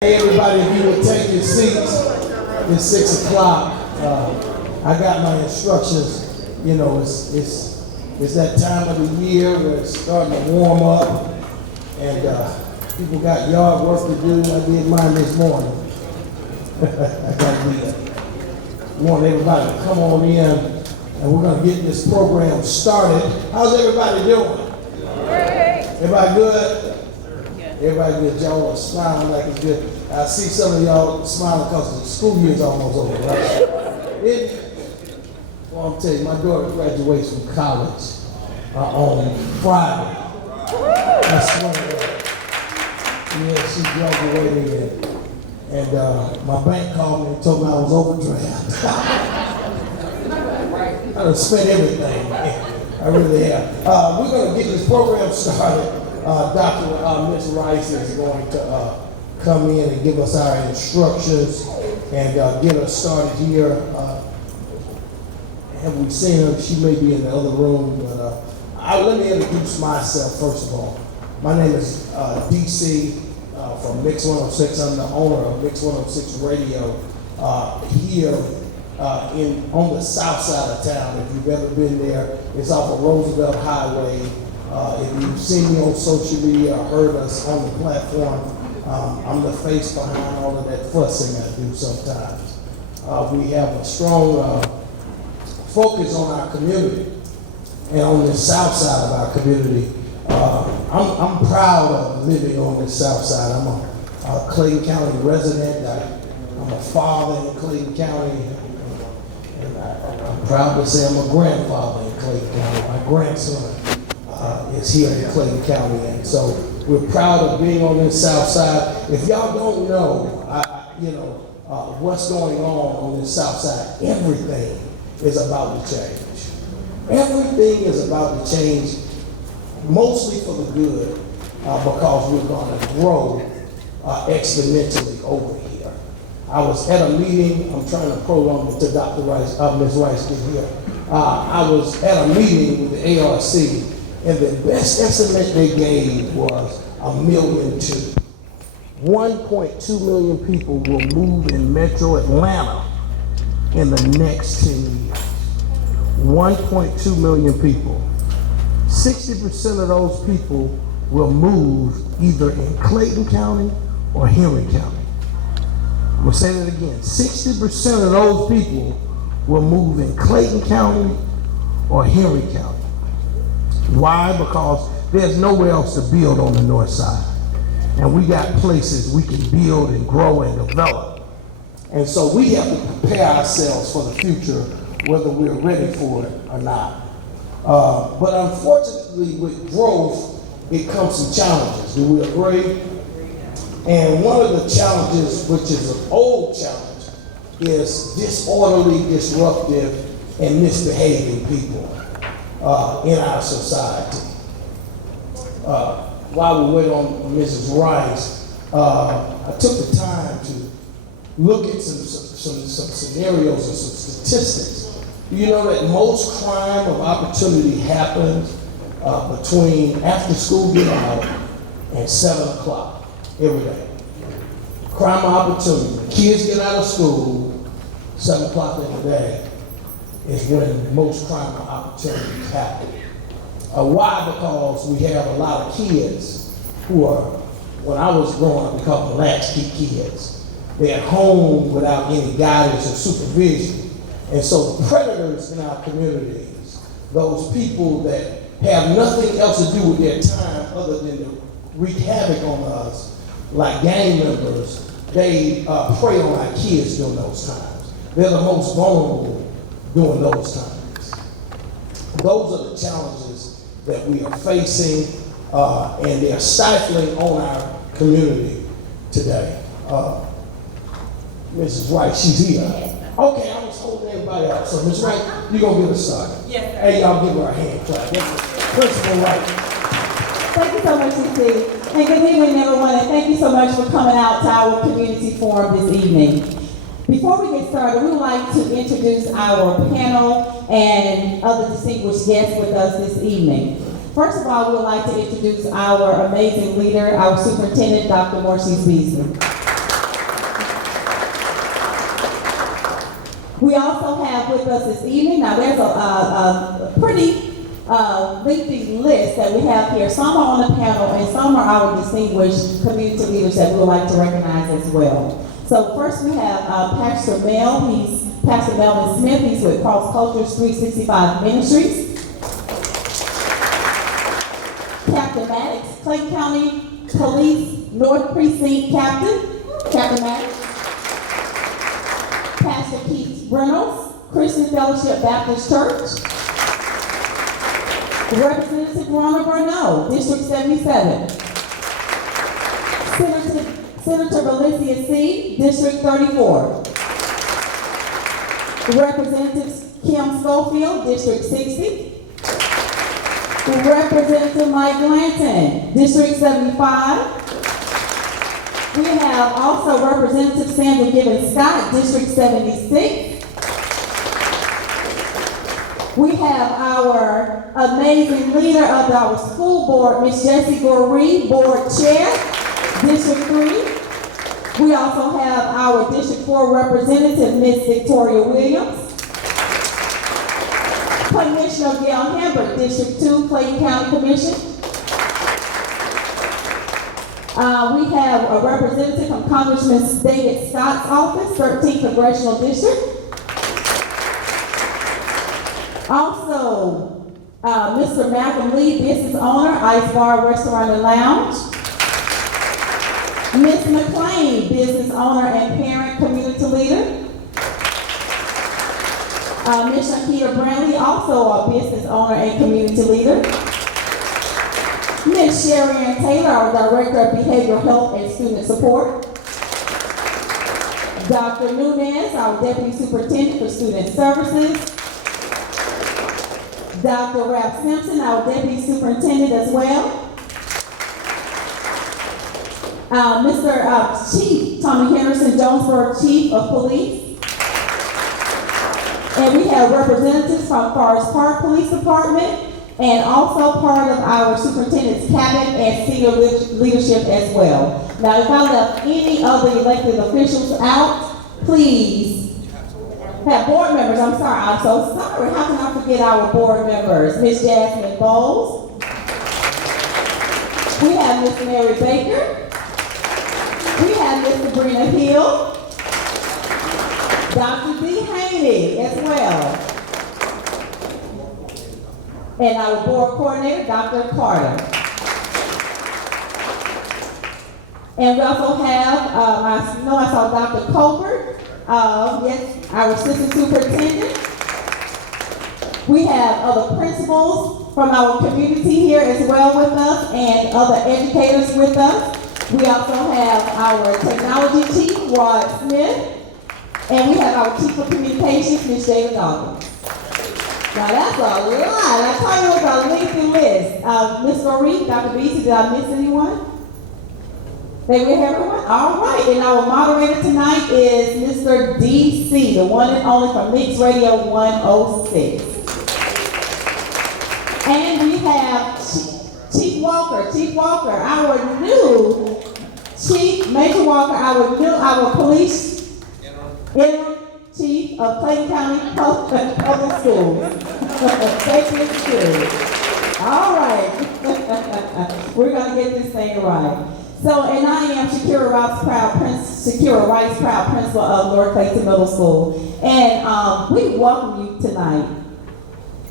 Hey everybody, if you would take your seats, it's 6 o'clock. I got my instructions. You know, it's that time of the year where it's starting to warm up, and people got yard work to do. I did mine this morning. I got to want everybody to come on in, and we're going to get this program started. How's everybody doing? Great. Everybody good? Everybody good. Y'all are smiling like it's good. I see some of y'all smiling because the school year is almost over, right? Well, I'm telling you, my daughter graduates from college on Friday. That's one of them. Yeah, she graduated, and my bank called me and told me I was overdraft. I done spent everything. I really have. We're going to get this program started. Mixx Rice is going to come in and give us our instructions and get us started here. Have we seen her? She may be in the other room, but let me introduce myself first of all. My name is Dee Cee from Mixx 106. I'm the owner of Mixx 106 Radio here on the south side of town. If you've ever been there, it's off of Roosevelt Highway. If you've seen me on social media or heard us on the platform, I'm the face behind all of that fussing I do sometimes. We have a strong focus on our community, and on the south side of our community. I'm proud of living on the south side. I'm a Clayton County resident. I'm a father in Clayton County, and I'm proud to say I'm a grandfather in Clayton County. My grandson is here in Clayton County, and so we're proud of being on this south side. If y'all don't know, what's going on this south side, everything is about to change. Everything is about to change, mostly for the good, because we're going to grow exponentially over here. I was at a meeting. I'm trying to prolong it to Dr. Rice, Ms. Rice get here. I was at a meeting with the ARC. And the best estimate they gave was 1.2 million. 1.2 million people will move in Metro Atlanta in the next 10 years. 1.2 million people. 60% of those people will move either in Clayton County or Henry County. I'm gonna say that again. 60% of those people will move in Clayton County or Henry County. Why? Because there's nowhere else to build on the north side. And we got places we can build and grow and develop. And so we have to prepare ourselves for the future, whether we're ready for it or not. But unfortunately, with growth, it comes some challenges. Do we agree? And one of the challenges, which is an old challenge, is disorderly, disruptive, and misbehaving people in our society. While we wait on Mrs. Rice, I took the time to look at some scenarios and some statistics. You know that most crime of opportunity happens between after school get out and 7 o'clock every day. Crime of opportunity. Kids get out of school, 7 o'clock every day is when most crime of opportunities happen. Why? Because we have a lot of kids who are, when I was growing up, we called them latchkey kids. They're at home without any guidance or supervision. And so the predators in our communities, those people that have nothing else to do with their time other than to wreak havoc on us, like gang members, they prey on our kids during those times. They're the most vulnerable during those times. Those are the challenges that we are facing, and they're stifling on our community today. Mrs. Rice, she's here. Okay, I was holding everybody up. So, Ms. Rice, you're going to get us started. Yes, sir. Hey, y'all give her a hand clap. That's Principal Rice. Thank you so much, Dee Cee. And good evening, everyone, and thank you so much for coming out to our community forum this evening. Before we get started, we would like to introduce our panel and other distinguished guests with us this evening. First of all, we would like to introduce our amazing leader, our superintendent, Dr. Morcease Beasley. We also have with us this evening, now there's a pretty lengthy list that we have here. Some are on the panel and some are our distinguished community leaders that we would like to recognize as well. So first we have Pastor Melvin Smith. He's with Cross Cultures 365 Ministries. Captain Maddox, Clayton County Police North Precinct Captain. Captain Maddox. Pastor Keith Reynolds, Christian Fellowship Baptist Church. Representative Ronald Burnell, District 77. Senator Valencia C., District 34. Representative Kim Schofield, District 60. Representative Mike Lanton, District 75. We have also Representative Sandra Gibbons Scott, District 76. We have our amazing leader of our school board, Ms. Jessie Goree, Board Chair, District 3. We also have our District 4 representative, Ms. Victoria Williams. Commissioner Gail Hamburg, District 2, Clayton County Commission. We have a representative from Congressman David Scott's office, 13th Congressional District. Also, Mr. Malcolm Lee, business owner, Ice Bar Restaurant and Lounge. Ms. McLean, business owner and parent community leader. Ms. Shakira Brantley, also a business owner and community leader. Ms. Sherry Ann Taylor, our Director of Behavioral Health and Student Support. Dr. Nunez, our Deputy Superintendent for Student Services. Dr. Ralph Simpson, our Deputy Superintendent as well. Mr. Chief Tommy Henderson, Jonesboro Chief of Police. And we have representatives from Forest Park Police Department and also part of our superintendent's cabinet and senior leadership as well. Now, if I left any of the elected officials out, please have board members. I'm so sorry. How can I forget our board members? Ms. Jasmine Bowles. We have Ms. Mary Baker. We have Ms. Sabrina Hill. Dr. Dee Haney as well. And our board coordinator, Dr. Carter. And we also have, I know I saw Dr. Colbert, yes, our assistant superintendent. We have other principals from our community here as well with us and other educators with us. We also have our technology chief, Rod Smith. And we have our Chief of Communications, Ms. Jada Dawkins. Now that's a lot. I tell you, it's a lengthy list. Ms. Goree, Dr. Beasley, did I miss anyone? They will have everyone? All right. And our moderator tonight is Mr. Dee Cee, the one and only from Mixx Radio 106. And we have Chief Walker, our new Chief, Major Walker, our police Interim Chief of Clayton County Public Schools. Safety and security. All right. We're going to get this thing right. So, and I am Shakira Rice, proud principal of North Clayton Middle School. And we welcome you tonight.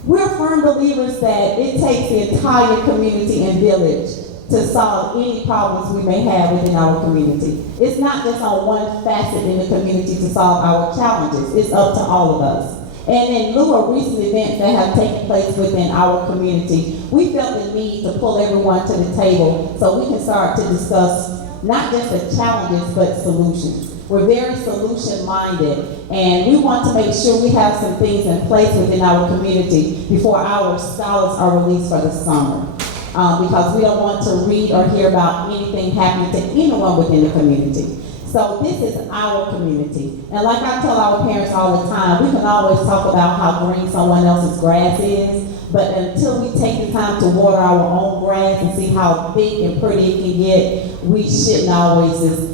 We're firm believers that it takes the entire community and village to solve any problems we may have within our community. It's not just on one facet in the community to solve our challenges. It's up to all of us. And in lieu of recent events that have taken place within our community, we felt the need to pull everyone to the table so we can start to discuss not just the challenges, but solutions. We're very solution-minded, and we want to make sure we have some things in place within our community before our scholars are released for the summer. Because we don't want to read or hear about anything happening to anyone within the community. So this is our community. And like I tell our parents all the time, we can always talk about how green someone else's grass is, but until we take the time to water our own grass and see how big and pretty it can get, we shouldn't always just,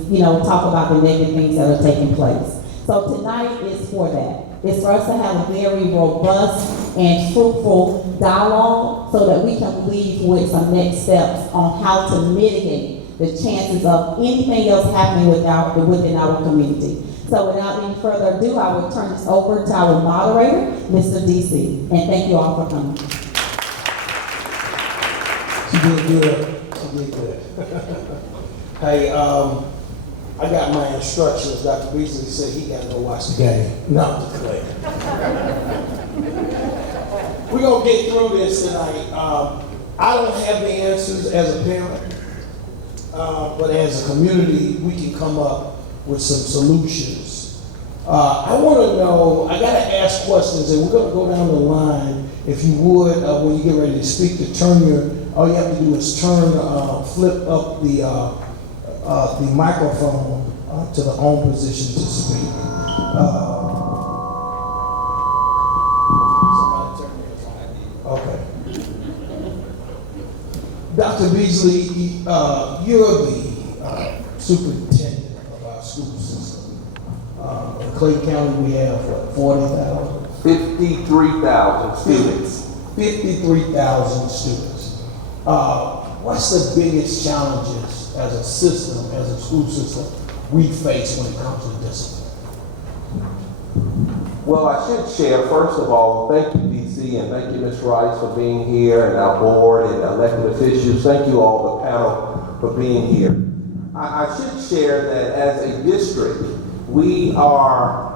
talk about the negative things that are taking place. So tonight is for that. It's for us to have a very robust and fruitful dialogue so that we can leave with some next steps on how to mitigate the chances of anything else happening within our community. So without any further ado, I will turn this over to our moderator, Mr. Dee Cee. And thank you all for coming. She did good. She did good. Hey, I got my instructions. Dr. Beasley said he got to go watch the game. No, I'm just playing. We're going to get through this tonight. I don't have the answers as a parent, but as a community, we can come up with some solutions. I want to know, I got to ask questions, and we're going to go down the line. If you would, when you get ready to speak, all you have to do is flip up the microphone to the on position to speak. Somebody turn me on. Okay. Dr. Beasley, you're the superintendent of our school system. In Clayton County, we have, 40,000? 53,000 students. 53,000 students. What's the biggest challenges as a system, as a school system, we face when it comes to discipline? Well, I should share, first of all, thank you, Dee Cee, and thank you, Ms. Rice, for being here, and our board and elected officials. Thank you all, the panel, for being here. I should share that as a district, we are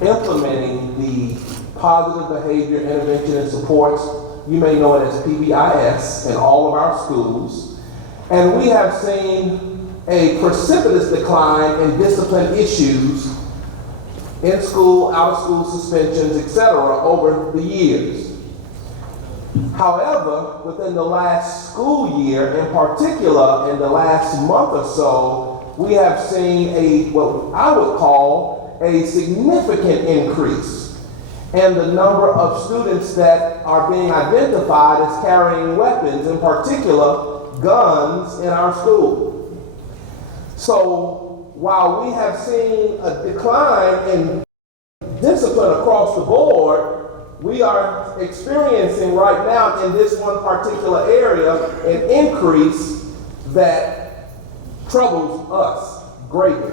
implementing the positive behavior intervention and supports, you may know it as PBIS, in all of our schools. And we have seen a precipitous decline in discipline issues in school, out of school suspensions, etc. over the years. However, within the last school year, in particular in the last month or so, we have seen what I would call a significant increase in the number of students that are being identified as carrying weapons, in particular guns, in our school. So while we have seen a decline in discipline across the board, we are experiencing right now in this one particular area an increase that troubles us greatly.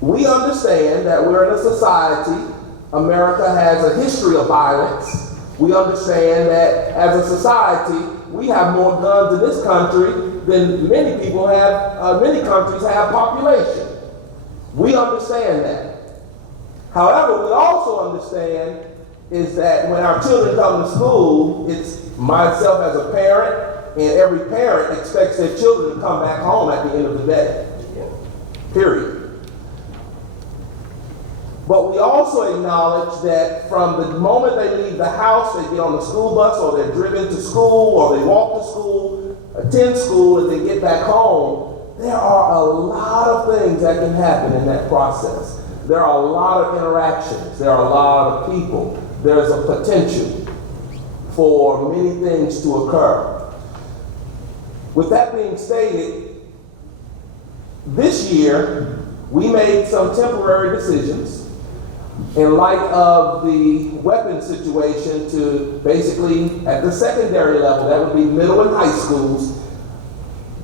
We understand that we're in a society, America has a history of violence. We understand that as a society, we have more guns in this country than many people have, many countries have population. We understand that. However, we also understand is that when our children come to school, it's myself as a parent, and every parent expects their children to come back home at the end of the day. Period. But we also acknowledge that from the moment they leave the house, they get on the school bus, or they're driven to school, or they walk to school, attend school, and they get back home, there are a lot of things that can happen in that process. There are a lot of interactions. There are a lot of people. There's a potential for many things to occur. With that being stated, this year, we made some temporary decisions in light of the weapons situation to basically, at the secondary level, that would be middle and high schools,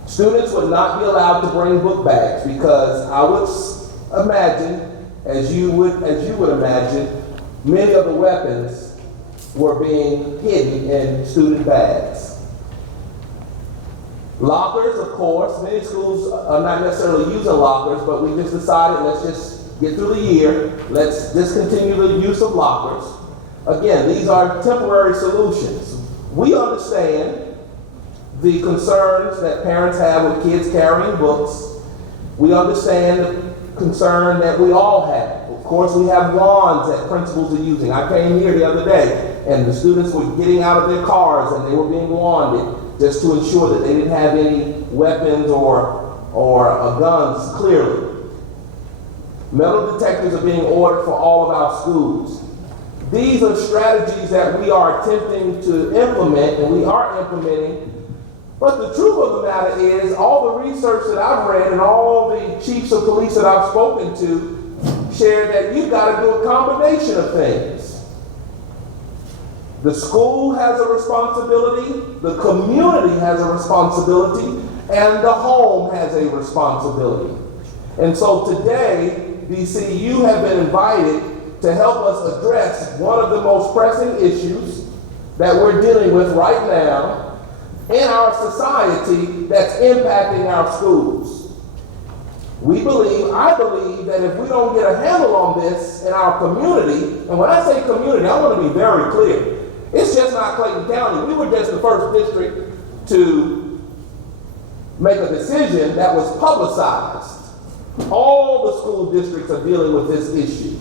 students would not be allowed to bring book bags because I would imagine, as you would imagine, many of the weapons were being hidden in student bags. Lockers, of course, many schools are not necessarily using lockers, but we just decided let's just get through the year, let's discontinue the use of lockers. Again, these are temporary solutions. We understand the concerns that parents have with kids carrying books. We understand the concern that we all have. Of course, we have wands that principals are using. I came here the other day, and the students were getting out of their cars, and they were being wanded just to ensure that they didn't have any weapons or guns, clearly. Metal detectors are being ordered for all of our schools. These are strategies that we are attempting to implement, and we are implementing But the truth of the matter is, all the research that I've read and all the chiefs of police that I've spoken to shared that you've got to do a combination of things. The school has a responsibility, the community has a responsibility, and the home has a responsibility. And so today, Dee Cee, you have been invited to help us address one of the most pressing issues that we're dealing with right now in our society that's impacting our schools. I believe that if we don't get a handle on this in our community, and when I say community, I want to be very clear. It's just not Clayton County. We were just the first district to make a decision that was publicized. All the school districts are dealing with this issue.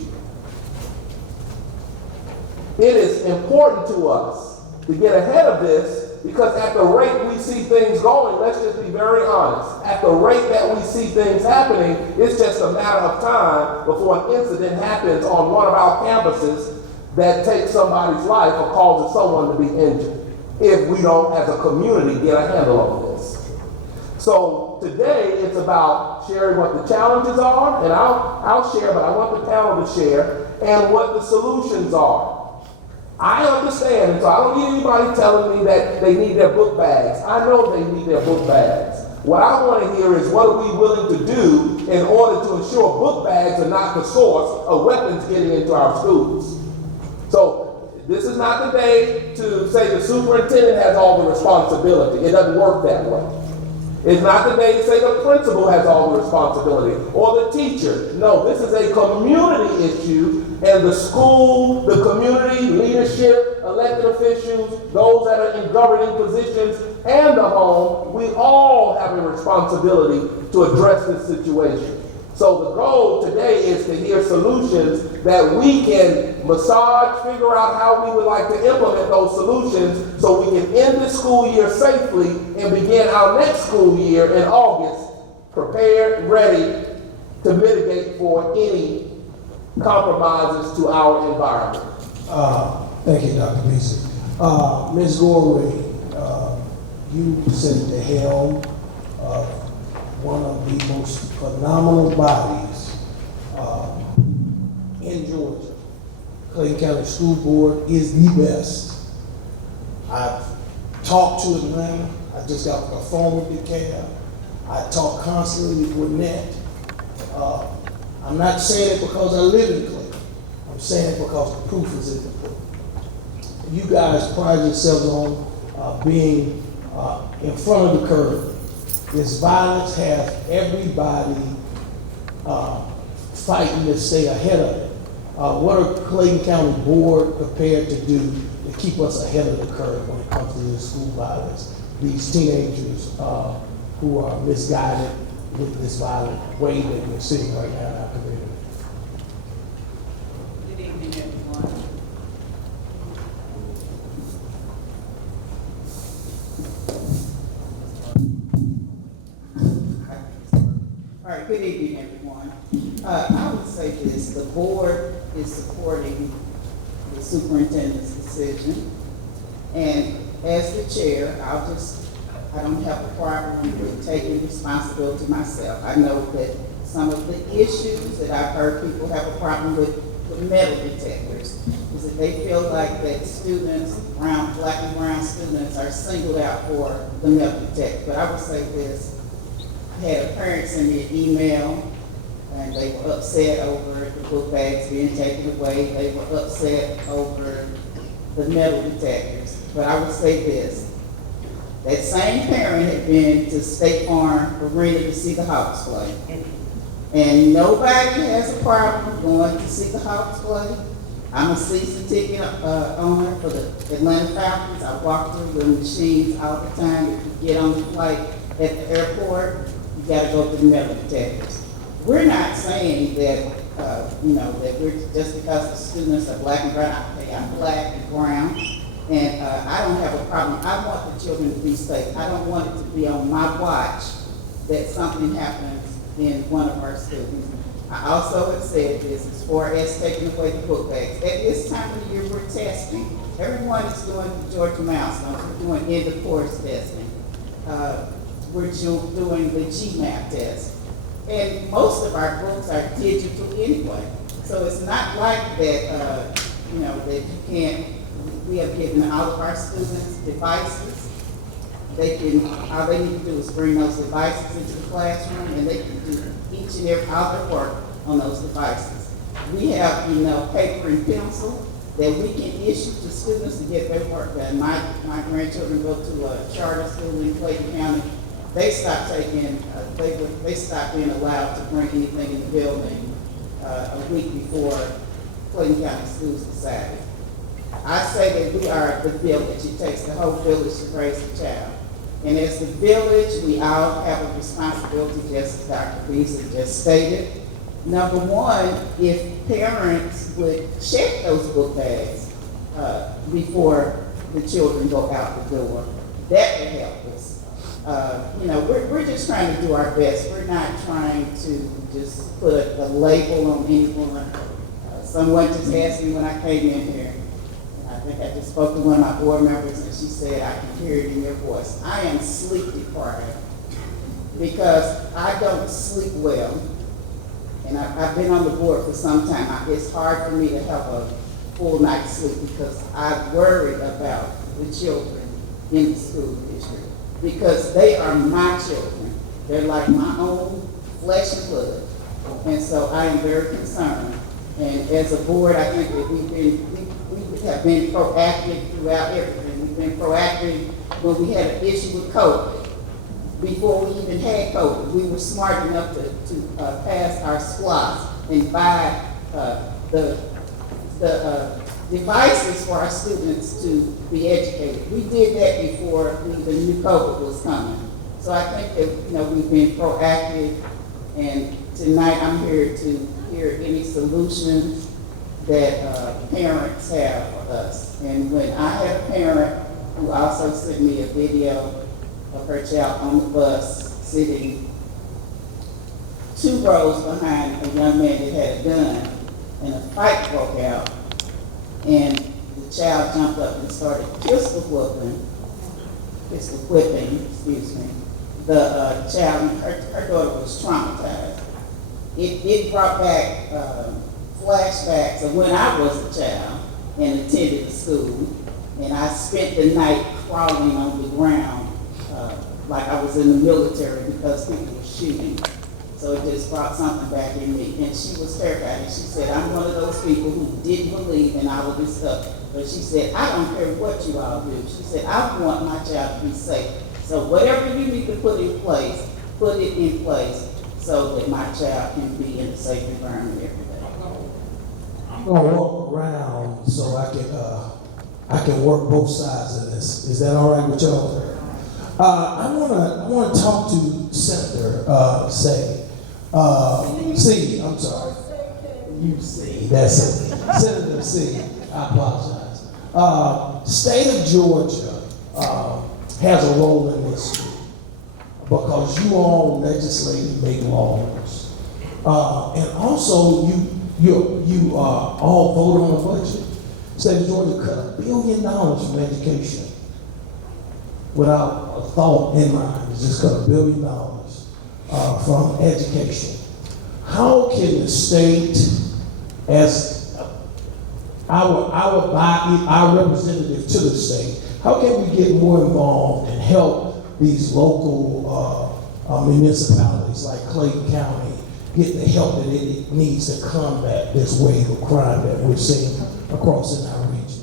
It is important to us to get ahead of this, because at the rate we see things going, let's just be very honest, at the rate that we see things happening, it's just a matter of time before an incident happens on one of our campuses that takes somebody's life or causes someone to be injured, if we don't, as a community, get a handle on this. So today, it's about sharing what the challenges are, and I'll share, but I want the panel to share, and what the solutions are. I understand, and so I don't need anybody telling me that they need their book bags. I know they need their book bags. What I want to hear is, what are we willing to do in order to ensure book bags are not the source of weapons getting into our schools? So this is not the day to say the superintendent has all the responsibility. It doesn't work that way. It's not the day to say the principal has all the responsibility or the teacher. No, this is a community issue, and the school, the community, leadership, elected officials, those that are in governing positions, and the home, we all have a responsibility to address this situation. So the goal today is to hear solutions that we can massage, figure out how we would like to implement those solutions so we can end this school year safely and begin our next school year in August, prepared, ready to mitigate for any compromises to our environment. Thank you, Dr. Beasley. Ms. Gorway, you sit at the helm of one of the most phenomenal bodies in Georgia. Clayton County School Board is the best. I've talked to Atlanta. I just got a phone with DeKalb. I talk constantly with Net. I'm not saying it because I live in Clayton. I'm saying it because the proof is in the pudding. You guys pride yourselves on being in front of the curve. This violence has everybody fighting to stay ahead of it. What are Clayton County Board prepared to do to keep us ahead of the curve when it comes to this school violence? These teenagers who are misguided with this violent way that we're seeing right now in our community. Good evening, everyone. All right, good evening, everyone. I would say this: the board is supporting the superintendent's decision, and as the chair, I don't have a problem with taking responsibility myself. I know that some of the issues that I've heard people have a problem with metal detectors is that they feel like that students, black and brown students, are singled out for the metal detector. But I would say this: I had a parent send me an email, and they were upset over the book bags being taken away. They were upset over the metal detectors. But I would say this: that same parent had been to State Farm Arena to see the Hawks play. And nobody has a problem going to see the Hawks play. I'm a season ticket owner for the Atlanta Falcons. I walk through the machines all the time. If you get on the flight at the airport, you gotta go through the metal detectors. We're not saying that, that we're, just because the students are black and brown, I'm black and brown, and I don't have a problem. I want the children to be safe. I don't want it to be on my watch that something happens in one of our schools. I also have said this as far as taking away the book bags. At this time of the year, we're testing. Everyone is doing the Georgia milestones. We're doing end of course testing. we're doing the GMAT test. And most of our books are digital anyway. So it's not like that, that you can't, we have given all of our students devices. All they need to do is bring those devices into the classroom and they can do each and every other work on those devices. We have, paper and pencil that we can issue to students to get their work done. My grandchildren go to a charter school in Clayton County. They stopped they stopped being allowed to bring anything in the building a week before Clayton County schools decided. I say that we are the village. It takes the whole village to raise a child. And as the village, we all have a responsibility, just as Dr. Beasley just stated. Number one, if parents would check those book bags before the children go out the door, that would help us. We're just trying to do our best. We're not trying to just put a label on anyone. Someone just asked me when I came in here, I think I just spoke to one of my board members and she said, I can hear it in your voice. I am sleep deprived because I don't sleep well. And I've been on the board for some time. It's hard for me to have a full night's sleep because I worry about the children in the school district because they are my children. They're like my own flesh and blood. And so I am very concerned. And as a board, I think that we have been proactive throughout everything. We've been proactive when we had an issue with COVID. Before we even had COVID, we were smart enough to pass our SPLOS and buy the devices for our students to be educated. We did that before we even knew COVID was coming. So I think that we've been proactive, and tonight I'm here to hear any solutions that parents have for us. And when I had a parent who also sent me a video of her child on the bus sitting 2 rows behind a young man that had a gun, and a fight broke out, and the child jumped up and started pistol whipping, the child. Her daughter was traumatized. It brought back flashbacks of when I was a child and attended the school, and I spent the night crawling on the ground like I was in the military because people were shooting. So it just brought something back in me. And she was terrified. And she said, I'm one of those people who didn't believe in all of this stuff. But she said, I don't care what you all do. She said, I want my child to be safe. So whatever you need to put in place, put it in place so that my child can be in a safe environment every day. I'm gonna walk around so I can work both sides of this. Is that all right with y'all? I wanna talk to Senator C. I'm sorry. You C. That's it. Senator C. I apologize. State of Georgia has a role in this because you all legislate, make laws, and also you all vote on a budget. State of Georgia cut $1 billion from education without a thought in mind. It's just cut $1 billion from education. How can the state, as our representative to the state, how can we get more involved and help these local municipalities like Clayton County get the help that it needs to combat this wave of crime that we're seeing across in our region?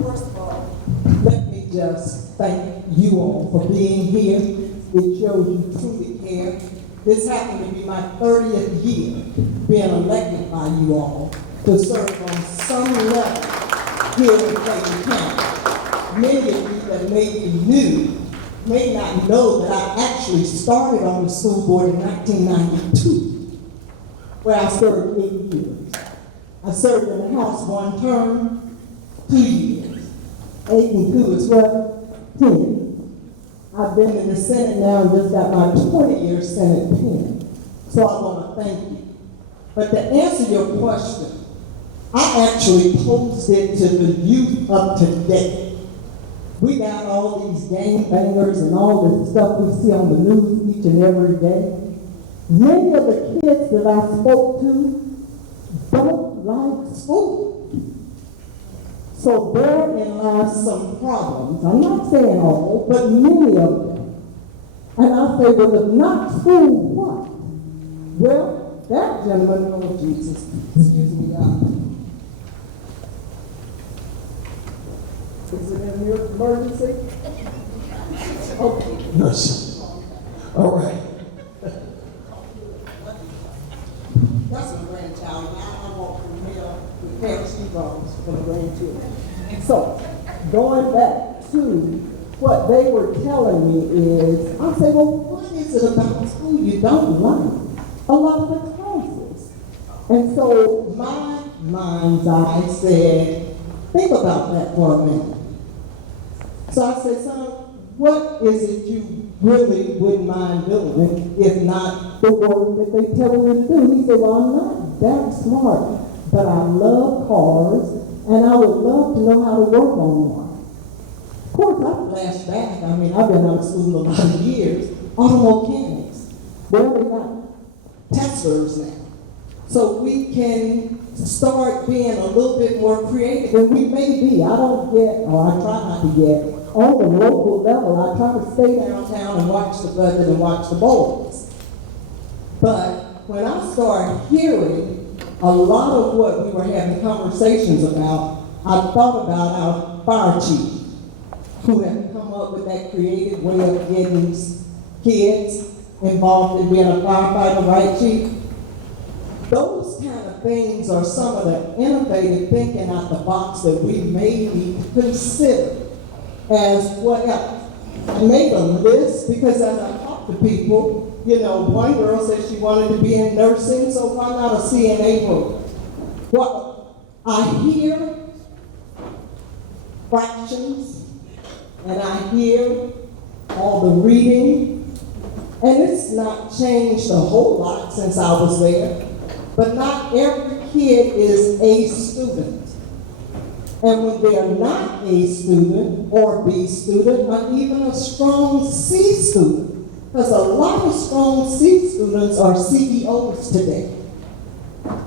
First of all, let me just thank you all for being here. It shows you truly care. This happened to be my 30th year being elected by you all to serve on some level here in Clayton County. Many of you that may not know that I actually started on the school board in 1992, where I served 8 years. I served in the House 1 term, 2 years. 8 and 2 is what? 10. I've been in the Senate now and just got my 20-year Senate pin. So I want to thank you But to answer your question, I actually posed it to the youth of today. We got all these gangbangers and all this stuff we see on the news each and every day. Many of the kids that I spoke to don't like school. So therein lies some problems. I'm not saying all, but many of them. And I say, well, if not school, what? Well, that gentleman, oh Jesus, excuse me, is it an emergency? Okay. Yes. All right. That's my grandchild. I walk from here with parents and dogs for the grandchildren. So, going back to what they were telling me is, I say, well, what is it about school you don't like? A lot of the classes. And so my mind's eye said, think about that for a minute. So I said, son, what is it you really wouldn't mind doing, if not the work that they tell you to do? He said, well, I'm not that smart, but I love cars, and I would love to know how to work on one. Of course, I flash back. I mean, I've been out of school a lot of years. Auto mechanics. Well, we got Teslas now. So we can start being a little bit more creative, and we may be. I don't get, or I try not to get, on the local level. I try to stay downtown and watch the budget and watch the boards. But when I started hearing a lot of what we were having conversations about, I thought about our fire chief, who had come up with that creative way of getting kids involved in being a firefighter, right, Chief? Those kind of things are some of the innovative thinking out the box that we may need to consider as what else. I made a list because as I talk to people, you know, one girl said she wanted to be in nursing, so why not a CNA program? Well, I hear fractions, and I hear all the reading, and it's not changed a whole lot since I was there, but not every kid is a student. And when they're not a student or B student, or even a strong C student, because a lot of strong C students are CEOs today.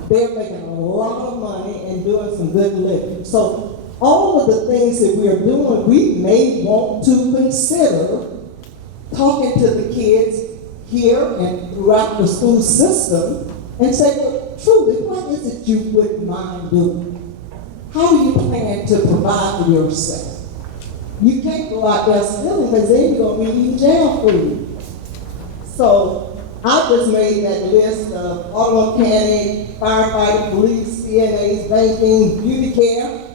They're making a lot of money and doing some good living. So all of the things that we are doing, we may want to consider talking to the kids here and throughout the school system and say, well, truly, what is it you wouldn't mind doing? How do you plan to provide for yourself? You can't go out there stealing because then you're going to be eating jail food. So I just made that list of auto mechanic, firefighter, police, CNAs, banking, beauty care.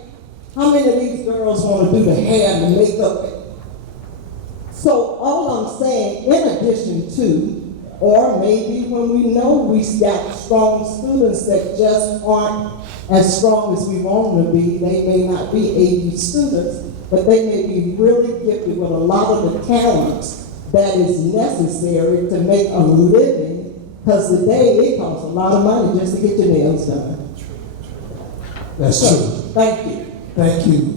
How many of these girls want to do the hair and the makeup? So all I'm saying, in addition to, or maybe when we know we got strong students that just aren't as strong as we want them to be, they may not be AU students, but they may be really gifted with a lot of the talents that is necessary to make a living, because today it costs a lot of money just to get your nails done. That's true. Thank you. Thank you,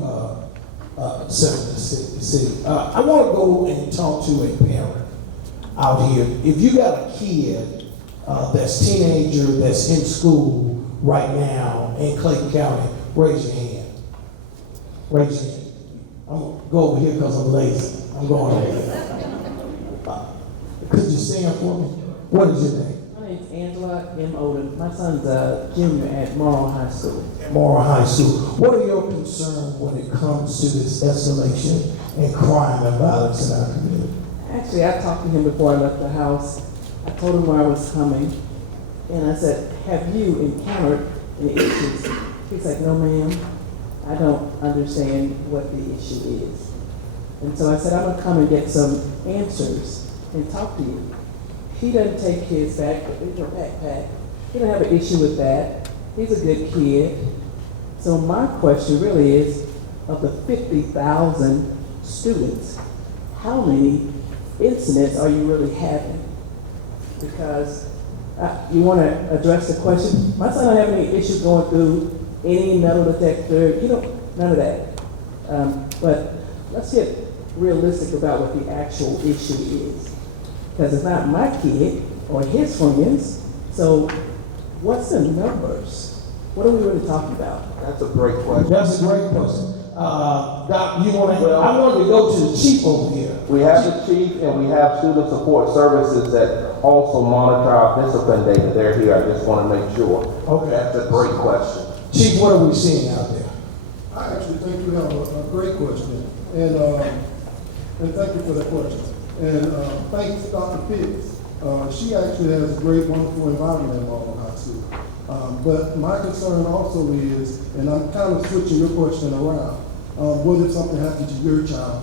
Senator C. I want to go and talk to a parent out here. If you got a kid that's teenager that's in school right now in Clayton County, raise your hand. Raise your hand. I'm going to go over here because I'm lazy. I'm going over here. Could you stand for me? What is your name? My name's Angela M. Odom. My son's a junior at Morrow High School. Morrow High School. What are your concerns when it comes to this escalation in crime and violence in our community? Actually, I talked to him before I left the house. I told him where I was coming, and I said, have you encountered any issues? He's like, no, ma'am. I don't understand what the issue is. And so I said, I'm going to come and get some answers and talk to you. He doesn't take kids back in your backpack. He don't have an issue with that. He's a good kid. So my question really is, of the 50,000 students, how many incidents are you really having? Because You want to address the question? My son don't have any issues going through any metal detector, none of that. But let's get realistic about what the actual issue is. Because it's not my kid or his friends. So what's the numbers? What are we really talking about? That's a great question. That's a great question. Doc, you want to, I wanted to go to the chief over here. We have the chief and we have student support services that also monitor our discipline data. They're here. I just want to make sure. Okay. That's a great question. Chief, what are we seeing out there? I actually think you have a great question, and thank you for that question. And thanks, Dr. Pitts. She actually has a great, wonderful environment in Marlboro High School. But my concern also is, and I'm kind of switching your question around, what if something happened to your child,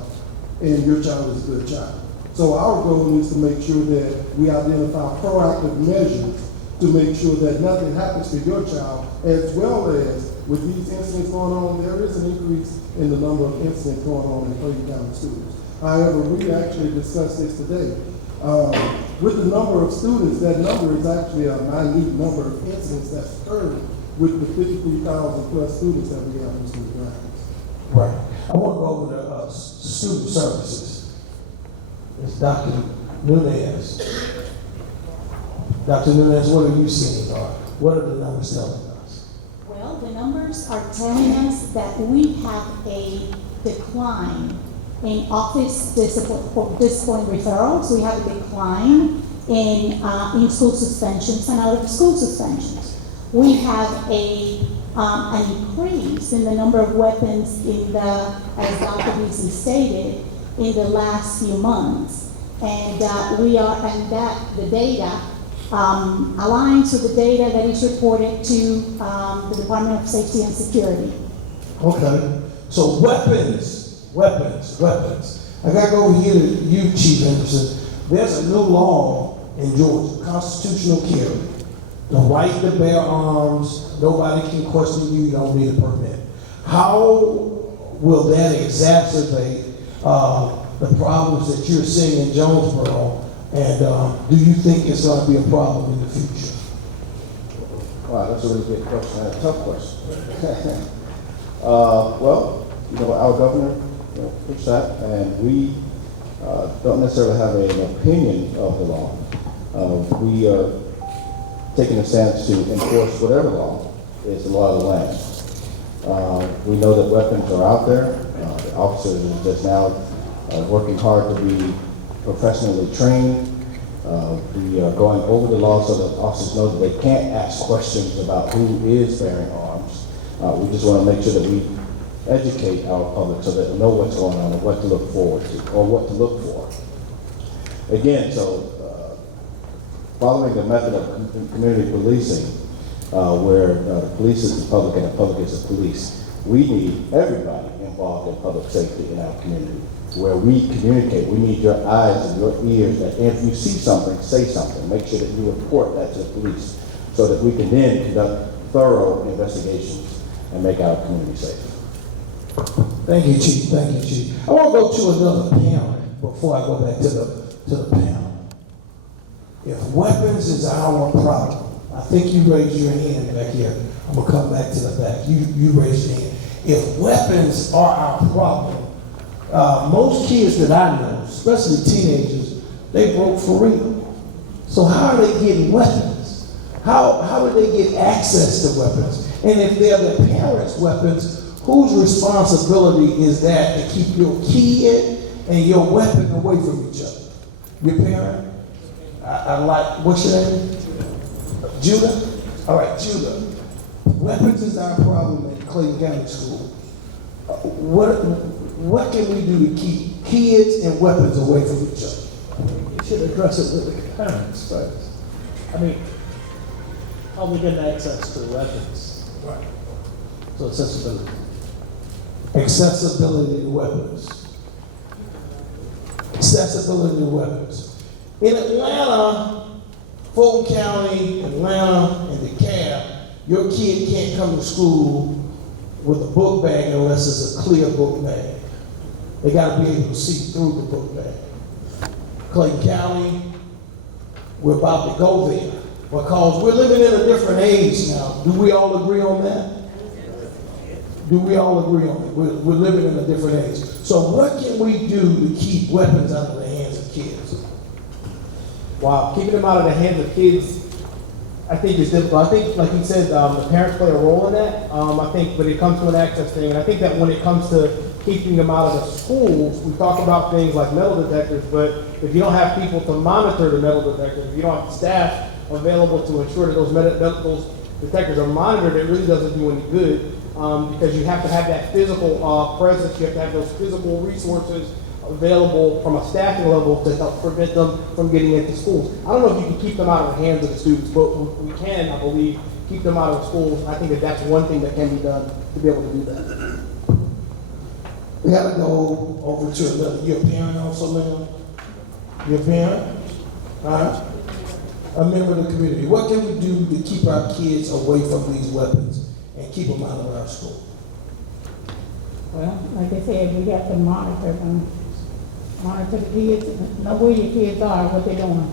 and your child is a good child? So our goal is to make sure that we identify proactive measures to make sure that nothing happens to your child, as well as with these incidents going on, there is an increase in the number of incidents going on in Clayton County schools. However, we actually discussed this today. With the number of students, that number is actually a minute number of incidents that's occurred with the 53,000 plus students that we have in school grounds. Right. I want to go over to student services. It's Dr. Nunez. Dr. Nunez, what are you seeing, or what are the numbers telling us? Well, the numbers are telling us that we have a decline in office discipline referrals. We have a decline in school suspensions and out of school suspensions. We have an increase in the number of weapons as Dr. Beasley stated, in the last few months. And the data aligns with the data that is reported to the Department of Safety and Security. Okay. So weapons. I got to go over here to you, Chief Henderson. There's a new law in Georgia, constitutional carry. The right to bear arms, nobody can question you, you don't need a permit. How will that exacerbate the problems that you're seeing in Jonesboro, and do you think it's going to be a problem in the future? Wow, that's a really good question, and a tough question. Well, our governor puts that, and we don't necessarily have an opinion of the law. We are taking a stance to enforce whatever law is the law of the land. We know that weapons are out there. The officers are just now working hard to be professionally trained. We are going over the law so that officers know that they can't ask questions about who is bearing arms. We just want to make sure that we educate our public so that they know what's going on and what to look forward to or what to look for. Again, so following the method of community policing, where the police is the public and the public is the police, we need everybody involved in public safety in our community. Where we communicate, we need your eyes and your ears, that if you see something, say something. Make sure that you report that to the police so that we can then conduct thorough investigations and make our community safe. Thank you, Chief. Thank you, Chief. I want to go to another parent before I go back to the panel. If weapons is our problem, I think you raised your hand back here. I'm going to come back to the back. You raised your hand. If weapons are our problem, most kids that I know, especially teenagers, they broke for real. So how are they getting weapons? How do they get access to weapons? And if they're the parents' weapons, whose responsibility is that to keep your kid and your weapon away from each other? Your parent? I like, what's your name? Judah? All right, Judah. Weapons is our problem in Clayton County School. What can we do to keep kids and weapons away from each other? You should address it with the parents first. I mean, how we get access to weapons? Right. So accessibility. Accessibility to weapons. Accessibility to weapons. In Atlanta, Fulton County, Atlanta, and DeKalb, your kid can't come to school with a book bag unless it's a clear book bag. They got to be able to see through the book bag. Clayton County, we're about to go there. Because we're living in a different age now. Do we all agree on that? Do we all agree on it? We're living in a different age. So what can we do to keep weapons out of the hands of kids? Wow, keeping them out of the hands of kids, I think is difficult. I think, like you said, the parents play a role in that. I think when it comes to an access thing, and I think that when it comes to keeping them out of the schools, we talk about things like metal detectors, but if you don't have people to monitor the metal detectors, if you don't have staff available to ensure that those detectors are monitored, it really doesn't do any good. Because you have to have that physical presence, you have to have those physical resources available from a staffing level to help prevent them from getting into schools. I don't know if you can keep them out of the hands of the students, but we can, I believe, keep them out of schools. I think that that's one thing that can be done to be able to do that. We gotta go over to another. You're a parent also, ma'am? You're a parent? A member of the community. What can we do to keep our kids away from these weapons and keep them out of our school? Well, like I said, we have to monitor them. Monitor the kids, know where your kids are, what they're doing,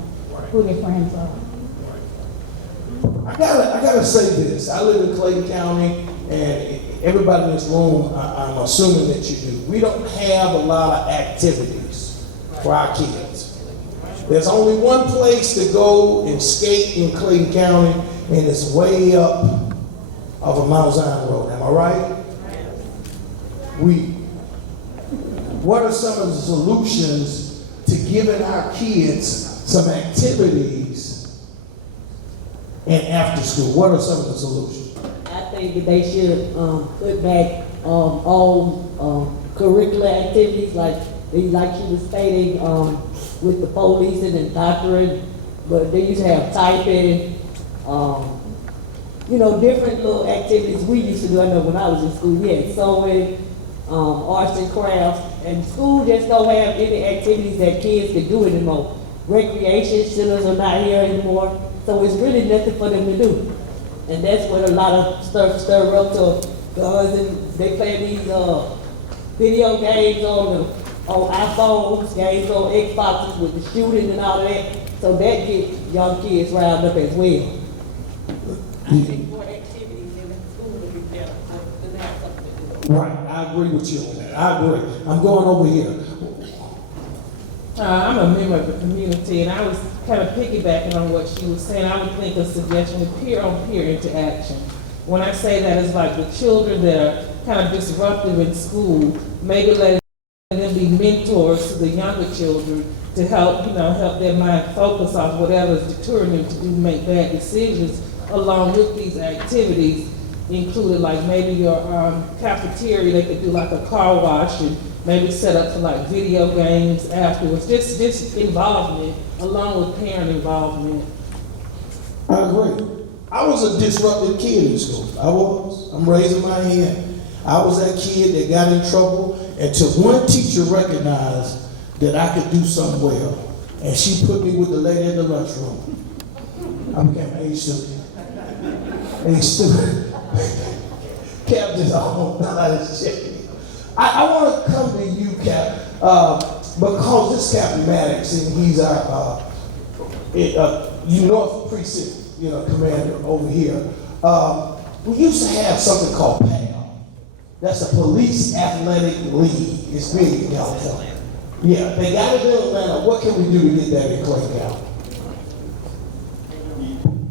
who their friends are. I gotta say this. I live in Clayton County, and everybody in this room, I'm assuming that you do. We don't have a lot of activities for our kids. There's only one place to go and skate in Clayton County, and it's way up of a Mount Zion Road. Am I right? What are some of the solutions to giving our kids some activities and after school? What are some of the solutions? I think that they should put back all curricular activities like she was stating with the policing and doctoring, but they used to have typing, different little activities we used to do. I know when I was in school, we had sewing, arts and crafts, and school just don't have any activities that kids can do anymore. Recreation centers are not here anymore, so it's really nothing for them to do. And that's what a lot of stuff stir up to guns, and they play these video games on iPhones, games on Xboxes with the shooting and all of that. So that gets young kids riled up as well. I think more activities in school would be better to have something to do. Right, I agree with you on that. I agree. I'm going over here. I'm a member of the community, and I was kind of piggybacking on what she was saying. I would think a suggestion with peer-on-peer interaction. When I say that, it's like the children that are kind of disruptive in school, maybe letting them be mentors to the younger children to help their mind focus off whatever is deterring them to make bad decisions, along with these activities, included like maybe your cafeteria, they could do like a car wash and maybe set up for like video games afterwards. Just involvement along with parent involvement. I agree. I was a disruptive kid in school. I'm raising my hand. I was that kid that got in trouble until one teacher recognized that I could do something well. And she put me with the lady in the lunchroom. I became A student. A student. Cap just almost I want to come to you, Cap, because this Captain Maddox, and he's our North Precinct, commander over here. We used to have something called PAL. That's a Police Athletic League. It's big in California. Yeah, they got it in Atlanta. What can we do to get that in Clayton County?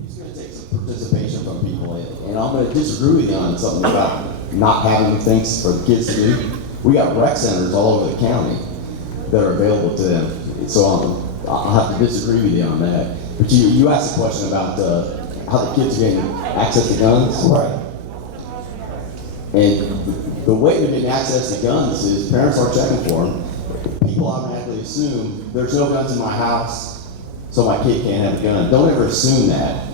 It's going to take some participation from people, and I'm going to disagree with you on something about not having things for the kids to do. We got rec centers all over the county that are available to them. So I'll have to disagree with you on that. But you asked a question about how the kids are getting access to guns. Right. And the way they're getting access to guns is parents are checking for them. People automatically assume there's no guns in my house, so my kid can't have a gun. Don't ever assume that.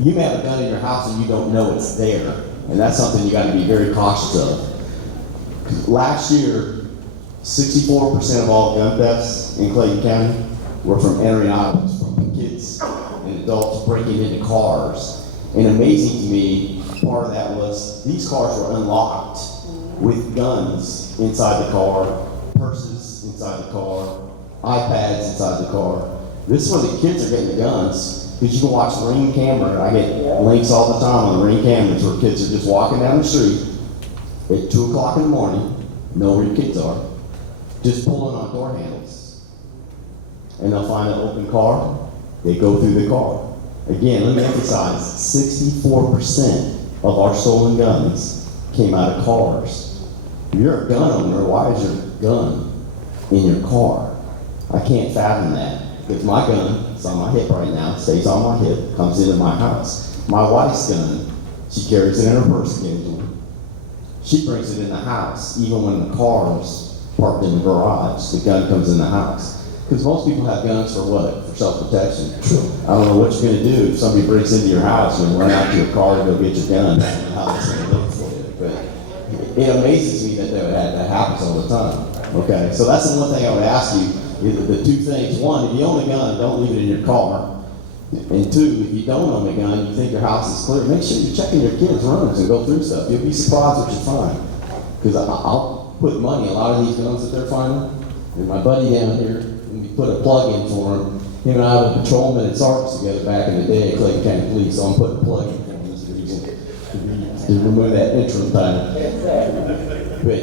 You may have a gun in your house and you don't know it's there. And that's something you got to be very cautious of. Last year, 64% of all gun thefts in Clayton County were from entering items, from kids and adults breaking into cars. And amazing to me, part of that was these cars were unlocked with guns inside the car, purses inside the car, iPads inside the car. This is when the kids are getting the guns. because you can watch Ring camera. I get links all the time on the Ring cameras where kids are just walking down the street at 2 o'clock in the morning, know where your kids are, just pulling on door handles. And they'll find an open car, they go through the car. Again, let me emphasize, 64% of our stolen guns came out of cars. If you're a gun owner, why is your gun in your car? I can't fathom that. Because my gun, it's on my hip right now, stays on my hip, comes into my house. My wife's gun, she carries it in her purse occasionally. She brings it in the house, even when the car's parked in the garage, the gun comes in the house. Because most people have guns for what? For self-protection. I don't know what you're gonna do if somebody breaks into your house and run out to your car to go get your gun. I don't know how that's gonna look for you, but it amazes me that happens all the time. Okay, so that's the one thing I would ask you, the two things. One, if you own a gun, don't leave it in your car. And two, if you don't own a gun, you think your house is clear, make sure you're checking your kids' rooms and go through stuff. You'll be surprised what you find. Because I'll put money, a lot of these guns that they're finding, and my buddy down here, we put a plug in for him. Him and I were patrolmen and sergeants together back in the day at Clayton County Police, so I'm putting a plug in for him this reason, to remove that interim time. But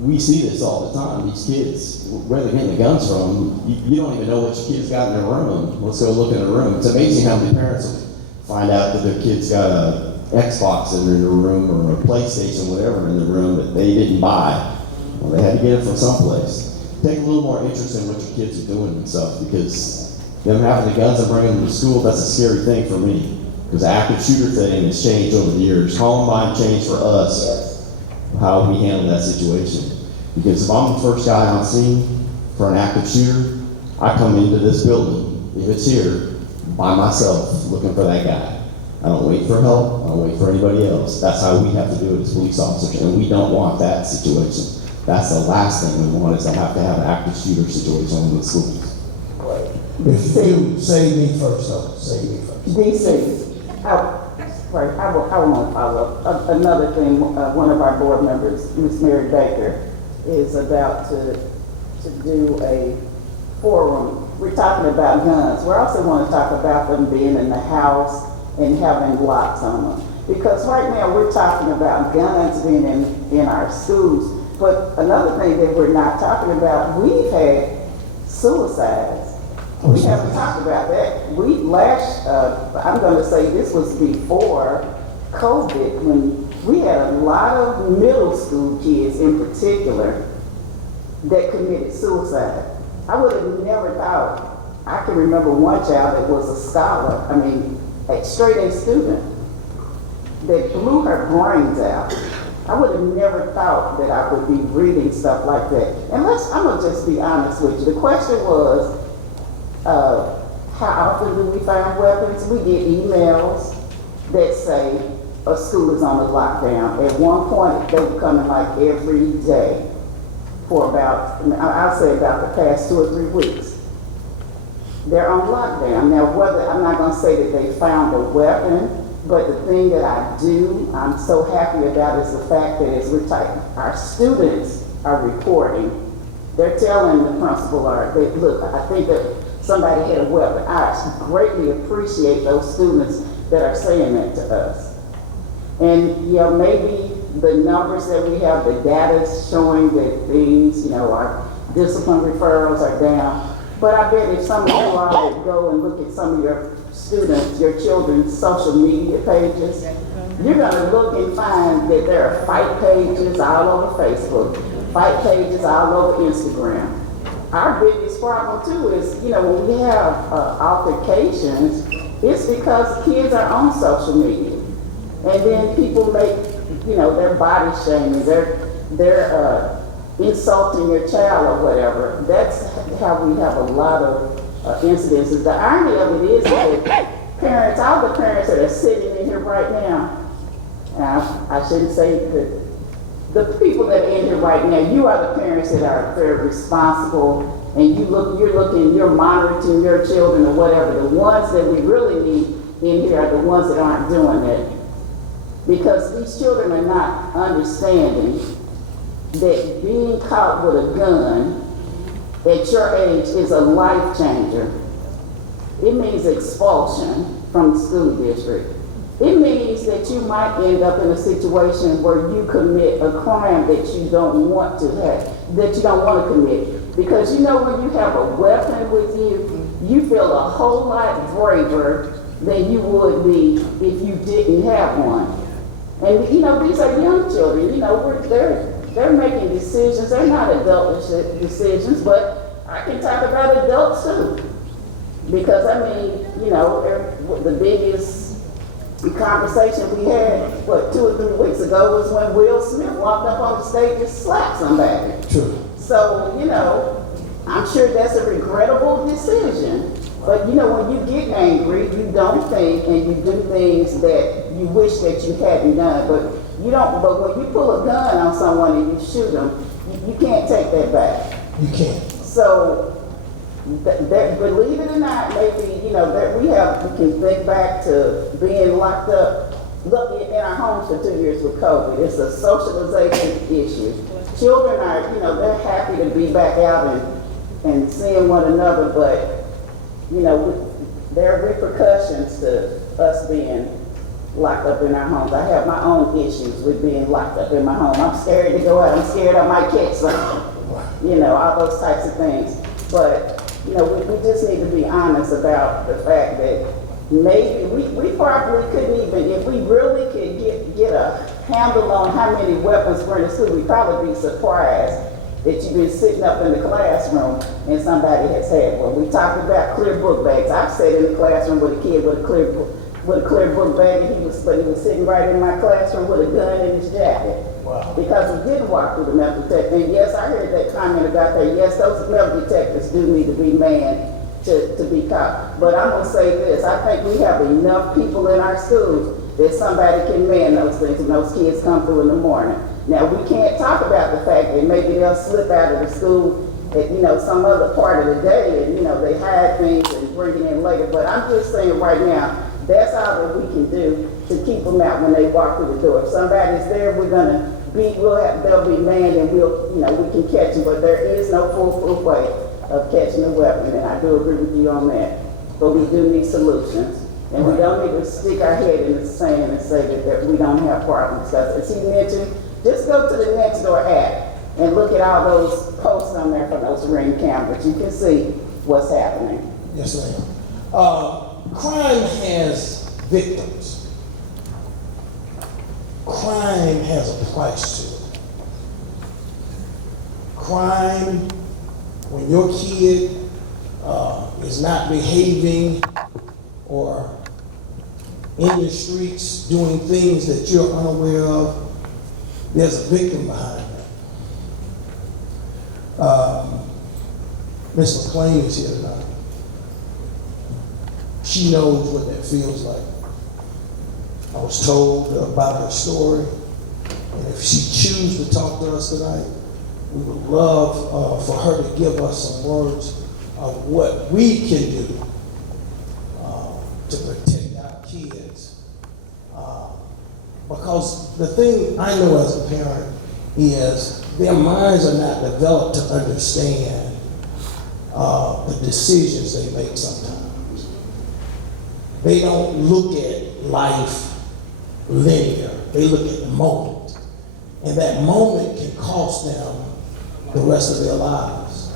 we see this all the time. These kids, where they're getting the guns from, you don't even know what your kids got in their room. Let's go look in their room. It's amazing how many parents will find out that their kids got a Xbox in their room or a PlayStation, whatever, in the room that they didn't buy. Well, they had to get it from someplace. Take a little more interest in what your kids are doing and stuff, because them having the guns and bringing them to school, that's a scary thing for me. Because the active shooter thing has changed over the years. Columbine changed for us how we handle that situation. Because if I'm the first guy on scene for an active shooter, I come into this building, if it's here, by myself, looking for that guy. I don't wait for help, I don't wait for anybody else. That's how we have to do it as police officers, and we don't want that situation. That's the last thing we want, is to have an active shooter situation in the schools. If you do, save me first, though. Save me first. Dee Cee, I want to follow up. Another thing, one of our board members, Ms. Mary Baker, is about to do a forum. We're talking about guns. We also want to talk about them being in the house and having locks on them. Because right now we're talking about guns being in our schools. But another thing that we're not talking about, we've had suicides. We haven't talked about that. I'm going to say this was before COVID, when we had a lot of middle school kids in particular that committed suicide. I would have never thought. I can remember one child that was a scholar, a straight A student, that blew her brains out. I would have never thought that I would be reading stuff like that. And I'm going to just be honest with you. The question was, how often do we find weapons? We get emails that say a school is on a lockdown. At one point, they were coming like every day for I'll say about the past 2 or 3 weeks. They're on lockdown. Now, I'm not going to say that they found a weapon, but the thing that I'm so happy about is the fact that as we're talking, our students are reporting. They're telling the principal, look, I think that somebody had a weapon. I greatly appreciate those students that are saying that to us. And maybe the numbers that we have, the data is showing that things, our discipline referrals are down. But I bet if some of you all would go and look at some of your students, your children's social media pages, you're going to look and find that there are fight pages all over Facebook, fight pages all over Instagram. Our biggest problem too is, when we have altercations, it's because kids are on social media. And then people make, their body shaming, they're insulting your child or whatever. That's how we have a lot of incidences. The irony of it is that parents, all the parents that are sitting in here right now, I shouldn't say that, the people that are in here right now, you are the parents that are very responsible, and you're monitoring your children or whatever. The ones that we really need in here are the ones that aren't doing it. Because these children are not understanding that being caught with a gun at your age is a life changer. it means expulsion from the school district. It means that you might end up in a situation where you commit a crime that you don't want to have, that you don't want to commit. Because you know when you have a weapon with you, you feel a whole lot braver than you would be if you didn't have one. And you know, these are young children, you know, they're making decisions, they're not adult decisions, but I can talk about adults too. Because I mean, you know, the biggest conversation we had, 2 or 3 weeks ago was when Will Smith walked up on the stage and slapped somebody. True. So, you know, I'm sure that's a regrettable decision. But you know, when you get angry, you don't think and you do things that you wish that you hadn't done. But you don't. But when you pull a gun on someone and you shoot them, you can't take that back. You can't. So, believe it or not, maybe you know that we can think back to being locked up, in our homes for 2 years with COVID. It's a socialization issue. Children are, you know, they're happy to be back out and seeing one another, but you know, there are repercussions to us being locked up in our homes. I have my own issues with being locked up in my home. I'm scared to go out. I'm scared I might catch something. You know, all those types of things. But, you know, we just need to be honest about the fact that maybe we probably couldn't even, if we really could get a handle on how many weapons were in the school, we'd probably be surprised that you've been sitting up in the classroom and somebody has had one. We talked about clear book bags. I've sat in the classroom with a kid with a clear book bag, and he was sitting right in my classroom with a gun in his jacket. Wow. Because he didn't walk through the metal detector. And yes, I heard that comment about that. Yes, those metal detectors do need to be manned to be caught. But I'm gonna say this, I think we have enough people in our schools that somebody can man those things when those kids come through in the morning. Now, we can't talk about the fact that maybe they'll slip out of the school at, you know, some other part of the day and, you know, they hide things and bring it in later. But I'm just saying right now, that's all that we can do to keep them out when they walk through the door. If somebody's there, they'll be manned and we can catch them. But there is no foolproof way of catching a weapon, and I do agree with you on that. But we do need solutions. And we don't need to stick our head in the sand and say that we don't have problems. Because as he mentioned, just go to the Nextdoor app and look at all those posts on there from those Ring cameras. You can see what's happening. Yes, ma'am. Crime has victims. Crime has a price to it. Crime, when your kid is not behaving or in the streets doing things that you're unaware of, there's a victim behind that. Ms. McClain is here tonight. She knows what that feels like. I was told about her story, and if she chooses to talk to us tonight, we would love for her to give us some words of what we can do to protect our kids. Because the thing I know as a parent is their minds are not developed to understand the decisions they make sometimes. They don't look at life linear. They look at the moment. And that moment can cost them the rest of their lives.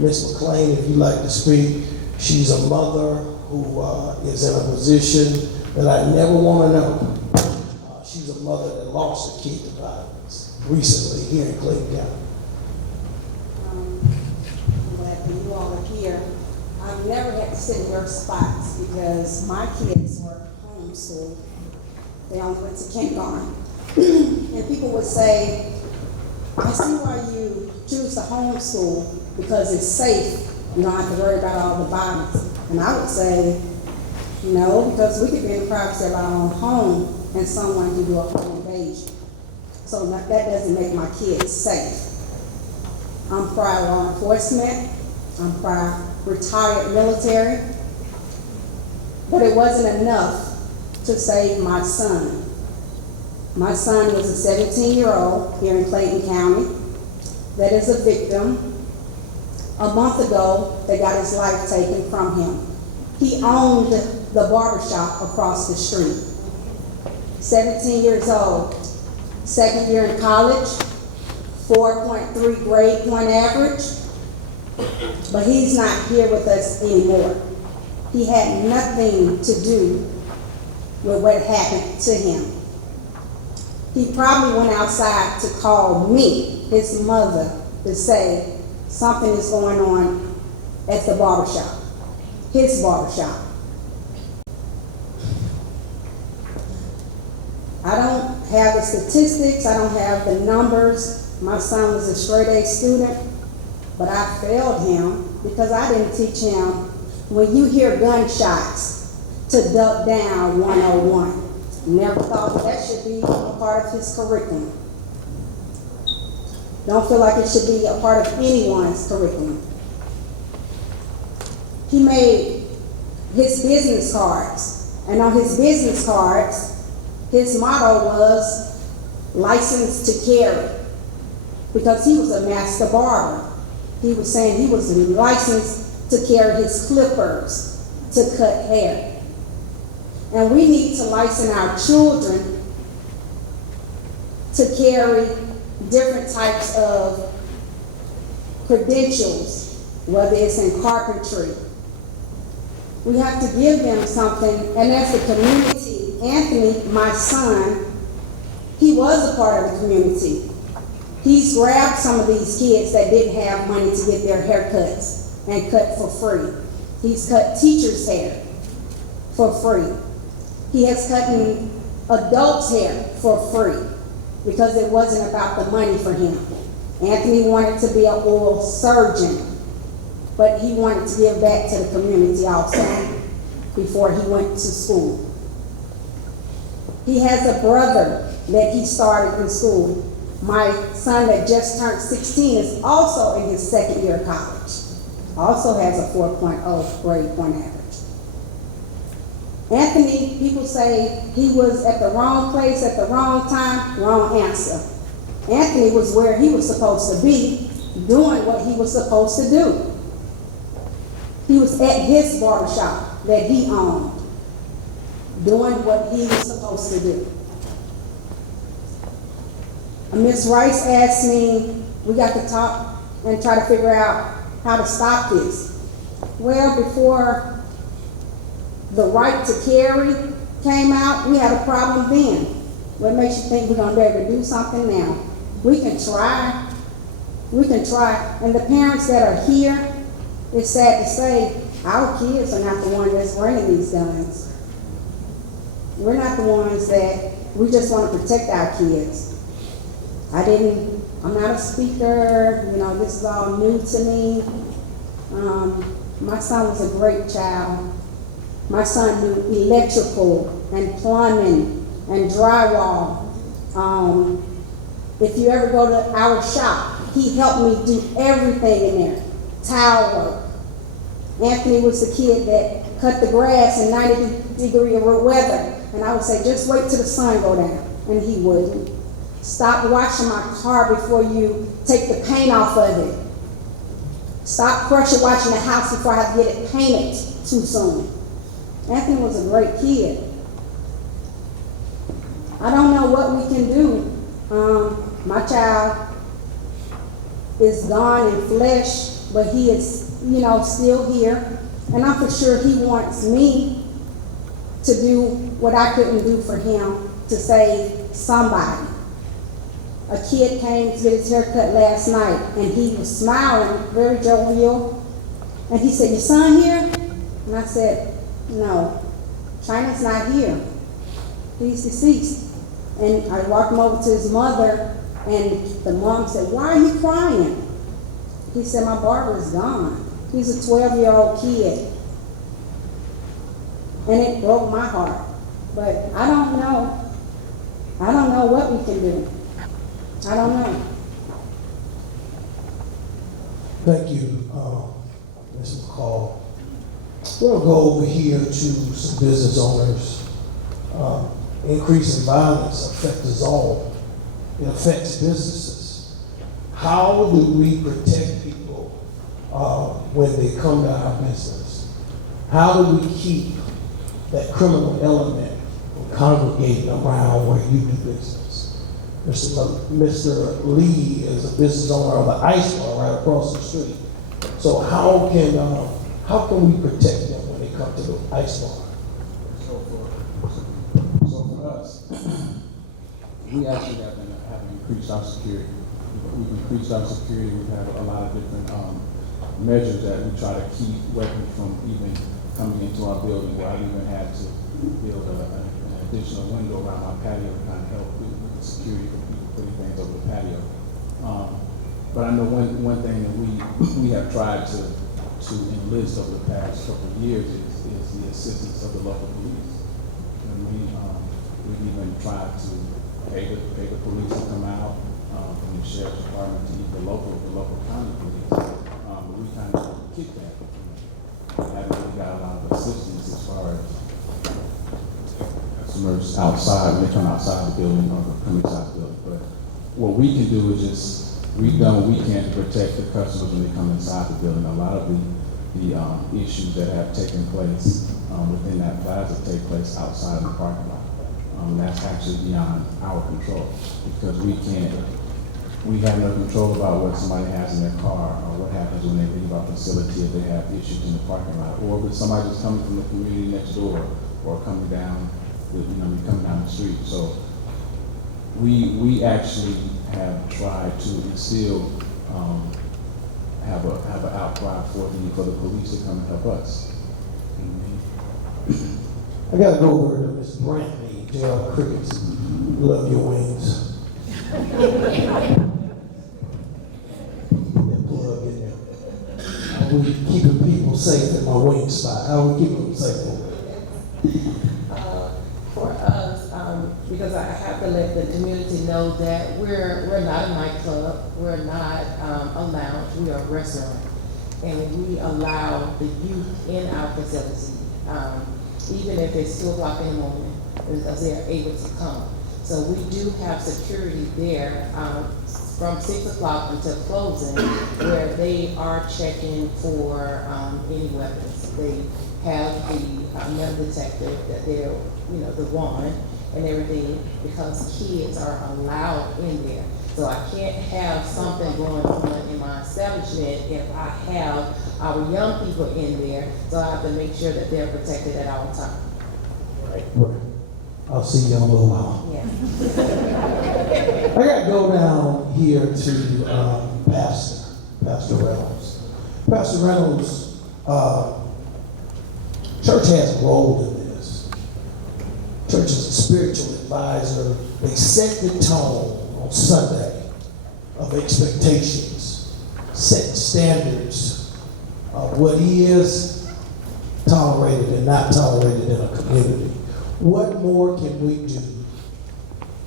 Ms. McClain, if you'd like to speak, she's a mother who is in a position that I never want to know. She's a mother that lost a kid to violence recently here in Clayton County. I'm glad that you all are here. I've never had to sit in your spots because my kids were homeschooled. They only went to kindergarten. And people would say, I see why you choose to homeschool because it's safe. You don't have to worry about all the violence. And I would say, no, because we could be in the privacy of our own home and someone can do a home invasion. So that doesn't make my kids safe. I'm prior law enforcement. I'm prior retired military. But it wasn't enough to save my son. My son was a 17-year-old here in Clayton County that is a victim A month ago, they got his life taken from him. He owned the barbershop across the street. 17 years old, second year in college, 4.3 grade point average, but he's not here with us anymore. He had nothing to do with what happened to him. He probably went outside to call me, his mother, to say something is going on at the barbershop, his barbershop. I don't have the statistics, I don't have the numbers. My son was a straight A student, but I failed him because I didn't teach him when you hear gunshots to duck down 101. Never thought that should be a part of his curriculum. Don't feel like it should be a part of anyone's curriculum. He made his business cards, and on his business cards, his motto was licensed to carry, because he was a master barber. He was saying he was licensed to carry his clippers to cut hair. And we need to license our children to carry different types of credentials, whether it's in carpentry. We have to give them something, and as the community, Anthony, my son, he was a part of the community. He's grabbed some of these kids that didn't have money to get their haircuts and cut for free. He's cut teachers' hair for free. He has cut adults' hair for free because it wasn't about the money for him. Anthony wanted to be an oral surgeon, but he wanted to give back to the community also before he went to school. He has a brother that he started in school. My son that just turned 16 is also in his second year of college. Also has a 4.0 grade point average. Anthony, people say he was at the wrong place at the wrong time, wrong answer. Anthony was where he was supposed to be, doing what he was supposed to do. He was at his barbershop that he owned, doing what he was supposed to do. Ms. Rice asked me, we got to talk and try to figure out how to stop this. Well, before the right to carry came out, we had a problem then. What makes you think we're going to be able to do something now? We can try. We can try. And the parents that are here, it's sad to say, our kids are not the ones that's bringing these guns. We're not the ones that, we just want to protect our kids. I'm not a speaker, this is all new to me. My son was a great child. My son knew electrical and plumbing and drywall. If you ever go to our shop, he helped me do everything in there. Tile work. Anthony was the kid that cut the grass in 90-degree weather. And I would say, just wait till the sun go down. And he wouldn't. Stop washing my car before you take the paint off of it. Stop pressure washing the house before I have to get it painted too soon. Anthony was a great kid. I don't know what we can do. My child is gone in flesh, but he is, still here. And I'm for sure he wants me to do what I couldn't do for him to save somebody. A kid came to get his haircut last night, and he was smiling, very jovial. And he said, "Your son here?" And I said, "No, China's not here. He's deceased." And I walked him over to his mother, and the mom said, "Why are you crying?" He said, "My barber is gone. He's a 12-year-old kid." And it broke my heart. But I don't know. I don't know what we can do. I don't know. Thank you, Ms. McCall. We'll go over here to some business owners. Increase in violence affects us all. It affects businesses. How do we protect people when they come to our business? How do we keep that criminal element from congregating around where you do business? Mr. Lee is a business owner of the Ice Bar right across the street. So how can we protect them when they come to the Ice Bar? So for us, we actually have increased our security. We've increased our security. We have a lot of different measures that we try to keep weapons from even coming into our building. Where I even had to build an additional window around our patio to kind of help with the security for people putting things over the patio. But I know one thing that we have tried to enlist over the past couple of years is the assistance of the local police. And we've even tried to pay the police to come out from the sheriff's department to the local county police. But we kind of kicked that. We haven't really got a lot of assistance as far as customers outside, when they come outside the building or come inside the building. But what we can do is we've done what we can to protect the customers when they come inside the building. A lot of the issues that have taken place within that plaza take place outside of the parking lot. And that's actually beyond our control because we have no control about what somebody has in their car or what happens when they leave our facility if they have issues in the parking lot, or if somebody just coming from the community next door or coming down, coming down the street. So we actually have tried to instill, have an outcry for the police to come and help us. I gotta go over to Miss Brantley, Gerald Crickets. Love your wings. That plug in there. How we keeping people safe at my wing spot? How we keeping them safe over there? For us, because I have to let the community know that we're not a nightclub, we're not a lounge, we are a restaurant. And we allow the youth in our facility, even if it's 2 o'clock in the morning, because they are able to come. So we do have security there from 6 o'clock until closing, where they are checking for any weapons. They have the metal detector that they're, the wand and everything, because kids are allowed in there. So I can't have something going on in my establishment if I have our young people in there, so I have to make sure that they're protected at all times. Right. I'll see you in a little while. Yeah. I gotta go down here to Pastor Reynolds. Pastor Reynolds, church has a role in this. Church is a spiritual advisor. They set the tone on Sunday of expectations, setting standards of what is tolerated and not tolerated in a community. What more can we do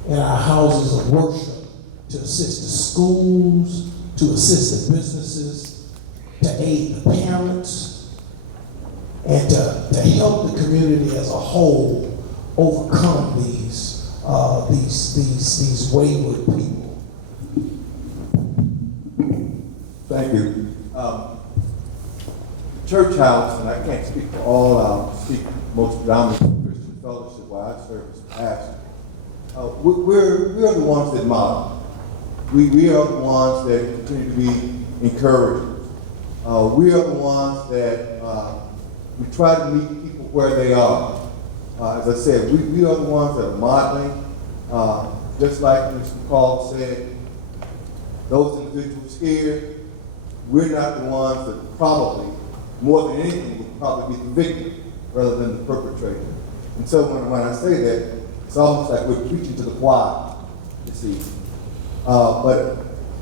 in our houses of worship to assist the schools, to assist the businesses, to aid the parents, and to help the community as a whole overcome these wayward people? Thank you. Church house, and I can't speak for all, I'll speak most predominantly for Christian Fellowship where I serve as pastor. We're the ones that model. We are the ones that continue to be encouraging. We are the ones that we try to meet people where they are. As I said, we are the ones that are modeling. Just like Mr. Paul said, those individuals here, we're not the ones that probably, more than anything, would probably be the victim rather than the perpetrator. And so when I say that, it's almost like we're preaching to the choir this evening. But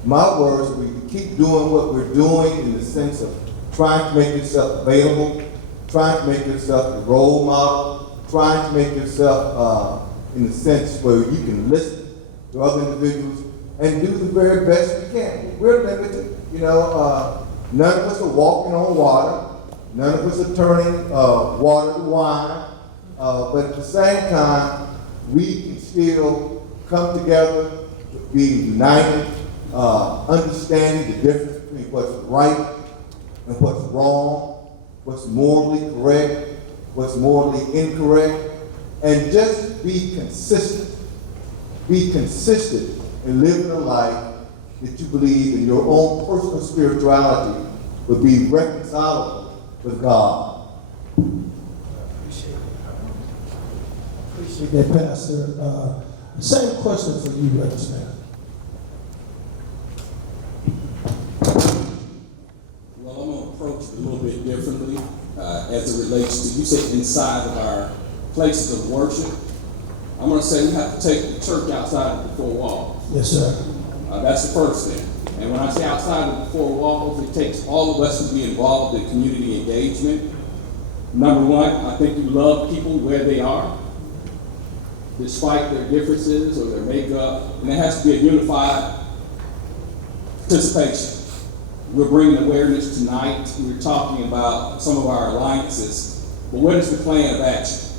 my words, we keep doing what we're doing in the sense of trying to make yourself available, trying to make yourself a role model, trying to make yourself in the sense where you can listen to other individuals and do the very best you can. We're limited, none of us are walking on water, none of us are turning water to wine, but at the same time, we can still come together, be united, understanding the difference between what's right and what's wrong, what's morally correct, what's morally incorrect, and just be consistent. Be consistent in living a life that you believe in your own personal spirituality would be reconcilable with God. Appreciate that, Pastor. Same question for you, Representative. Well, I'm going to approach it a little bit differently as it relates to, you said inside of our places of worship. I'm going to say we have to take the church outside of the four walls. Yes, sir. That's the first thing. And when I say outside of the four walls, it takes all of us to be involved in community engagement. Number one, I think you love people where they are, despite their differences or their makeup, and it has to be a unified participation. We're bringing awareness tonight. We're talking about some of our alliances, but what is the plan of action?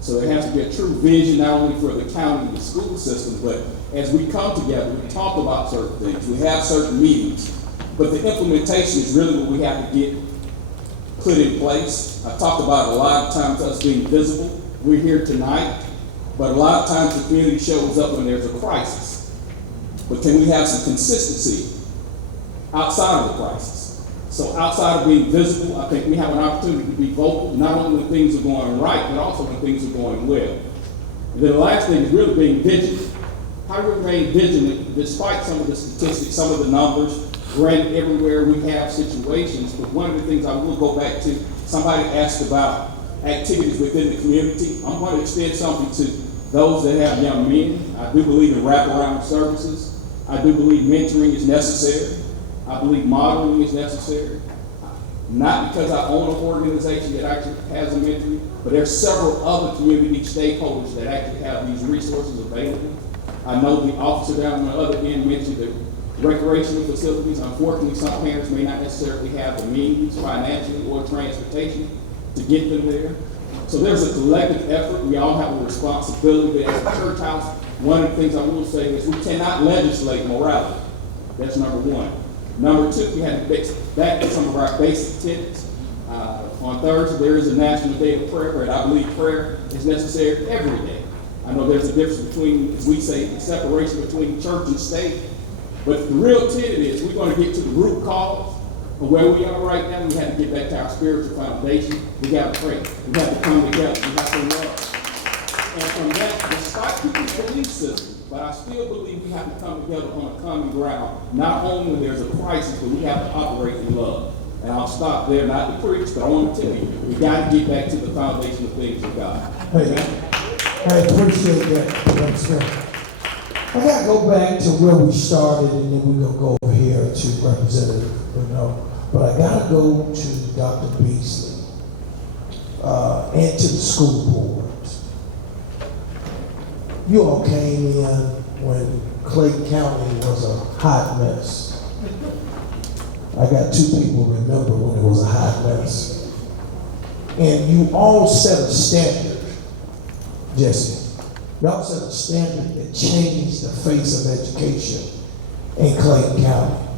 So there has to be a true vision, not only for the county and the school system, but as we come together, we talk about certain things, we have certain meetings, but the implementation is really what we have to get put in place. I talked about a lot of times us being visible. We're here tonight, but a lot of times the community shows up when there's a crisis. But can we have some consistency outside of the crisis? So outside of being visible, I think we have an opportunity to be vocal, not only when things are going right, but also when things are going well. And then the last thing is really being vigilant. How do we remain vigilant despite some of the statistics, some of the numbers? Granted, everywhere we have situations, but one of the things I will go back to, somebody asked about activities within the community. I'm going to extend something to those that have young men. I do believe in wraparound services. I do believe mentoring is necessary. I believe modeling is necessary. Not because I own an organization that actually has a mentoring, but there's several other community stakeholders that actually have these resources available. I know the officer down on the other end mentioned the recreational facilities. Unfortunately, some parents may not necessarily have the means financially or transportation to get them there. So there's a collective effort. We all have a responsibility. As a church house, one of the things I will say is we cannot legislate morality. That's number one. Number two, we have to get back to some of our basic tenets. On Thursday, there is a National Day of Prayer, and I believe prayer is necessary every day. I know there's a difference between, as we say, the separation between church and state. But the real tenet is we're going to get to the root cause of where we are right now. We have to get back to our spiritual foundation. We got to pray. We have to come together. We have to love. And from that, despite people's belief system, but I still believe we have to come together on a common ground. Not only when there's a crisis, but we have to operate in love. And I'll stop there, not to preach, but I want to tell you, we got to get back to the foundation of things with God. Hey, I appreciate that. I got to go back to where we started, and then we're going to go over here to Representative Bruno. But I got to go to Dr. Beasley and to the school board. You all came in when Clayton County was a hot mess. I got two people remember when it was a hot mess. And you all set a standard, Jesse. Y'all set a standard that changed the face of education in Clayton County.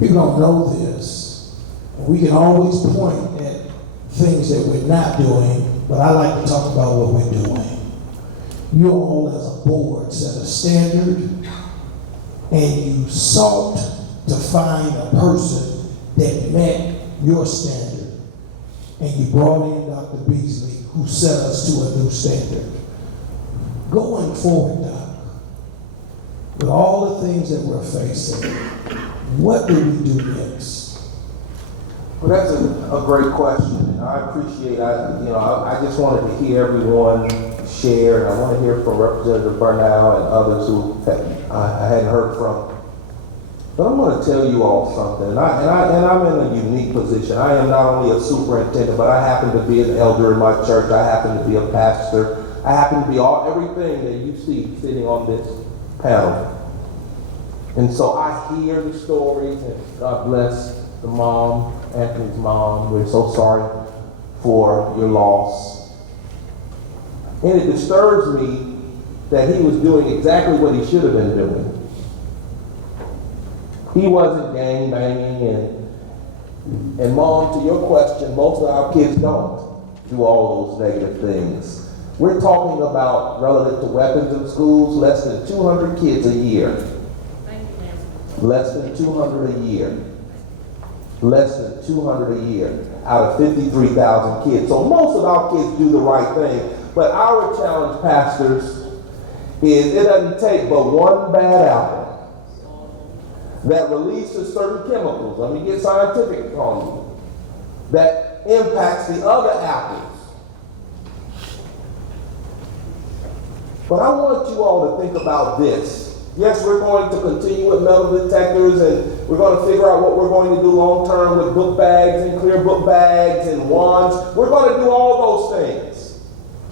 People don't know this. We can always point at things that we're not doing, but I like to talk about what we're doing. You all as a board set a standard, and you sought to find a person that met your standard. And you brought in Dr. Beasley, who set us to a new standard. Going forward, Doc, with all the things that we're facing, what do we do next? Well, that's a great question, and I appreciate. I just wanted to hear everyone share, and I want to hear from Representative Burnell and others who I hadn't heard from. But I'm going to tell you all something, and I'm in a unique position. I am not only a superintendent, but I happen to be an elder in my church. I happen to be a pastor. I happen to be everything that you see sitting on this panel. And so I hear the stories, and God bless the mom, Anthony's mom. We're so sorry for your loss. And it disturbs me that he was doing exactly what he should have been doing. He wasn't gang banging And Mom, to your question, most of our kids don't do all those negative things. We're talking about, relative to weapons in schools, less than 200 kids a year. Less than 200 a year. Less than 200 a year out of 53,000 kids. So most of our kids do the right thing. But our challenge, pastors, is it doesn't take but one bad apple that releases certain chemicals, let me get scientific on you, that impacts the other apples. But I want you all to think about this. Yes, we're going to continue with metal detectors, and we're going to figure out what we're going to do long term with book bags and clear book bags and wands. We're going to do all those things.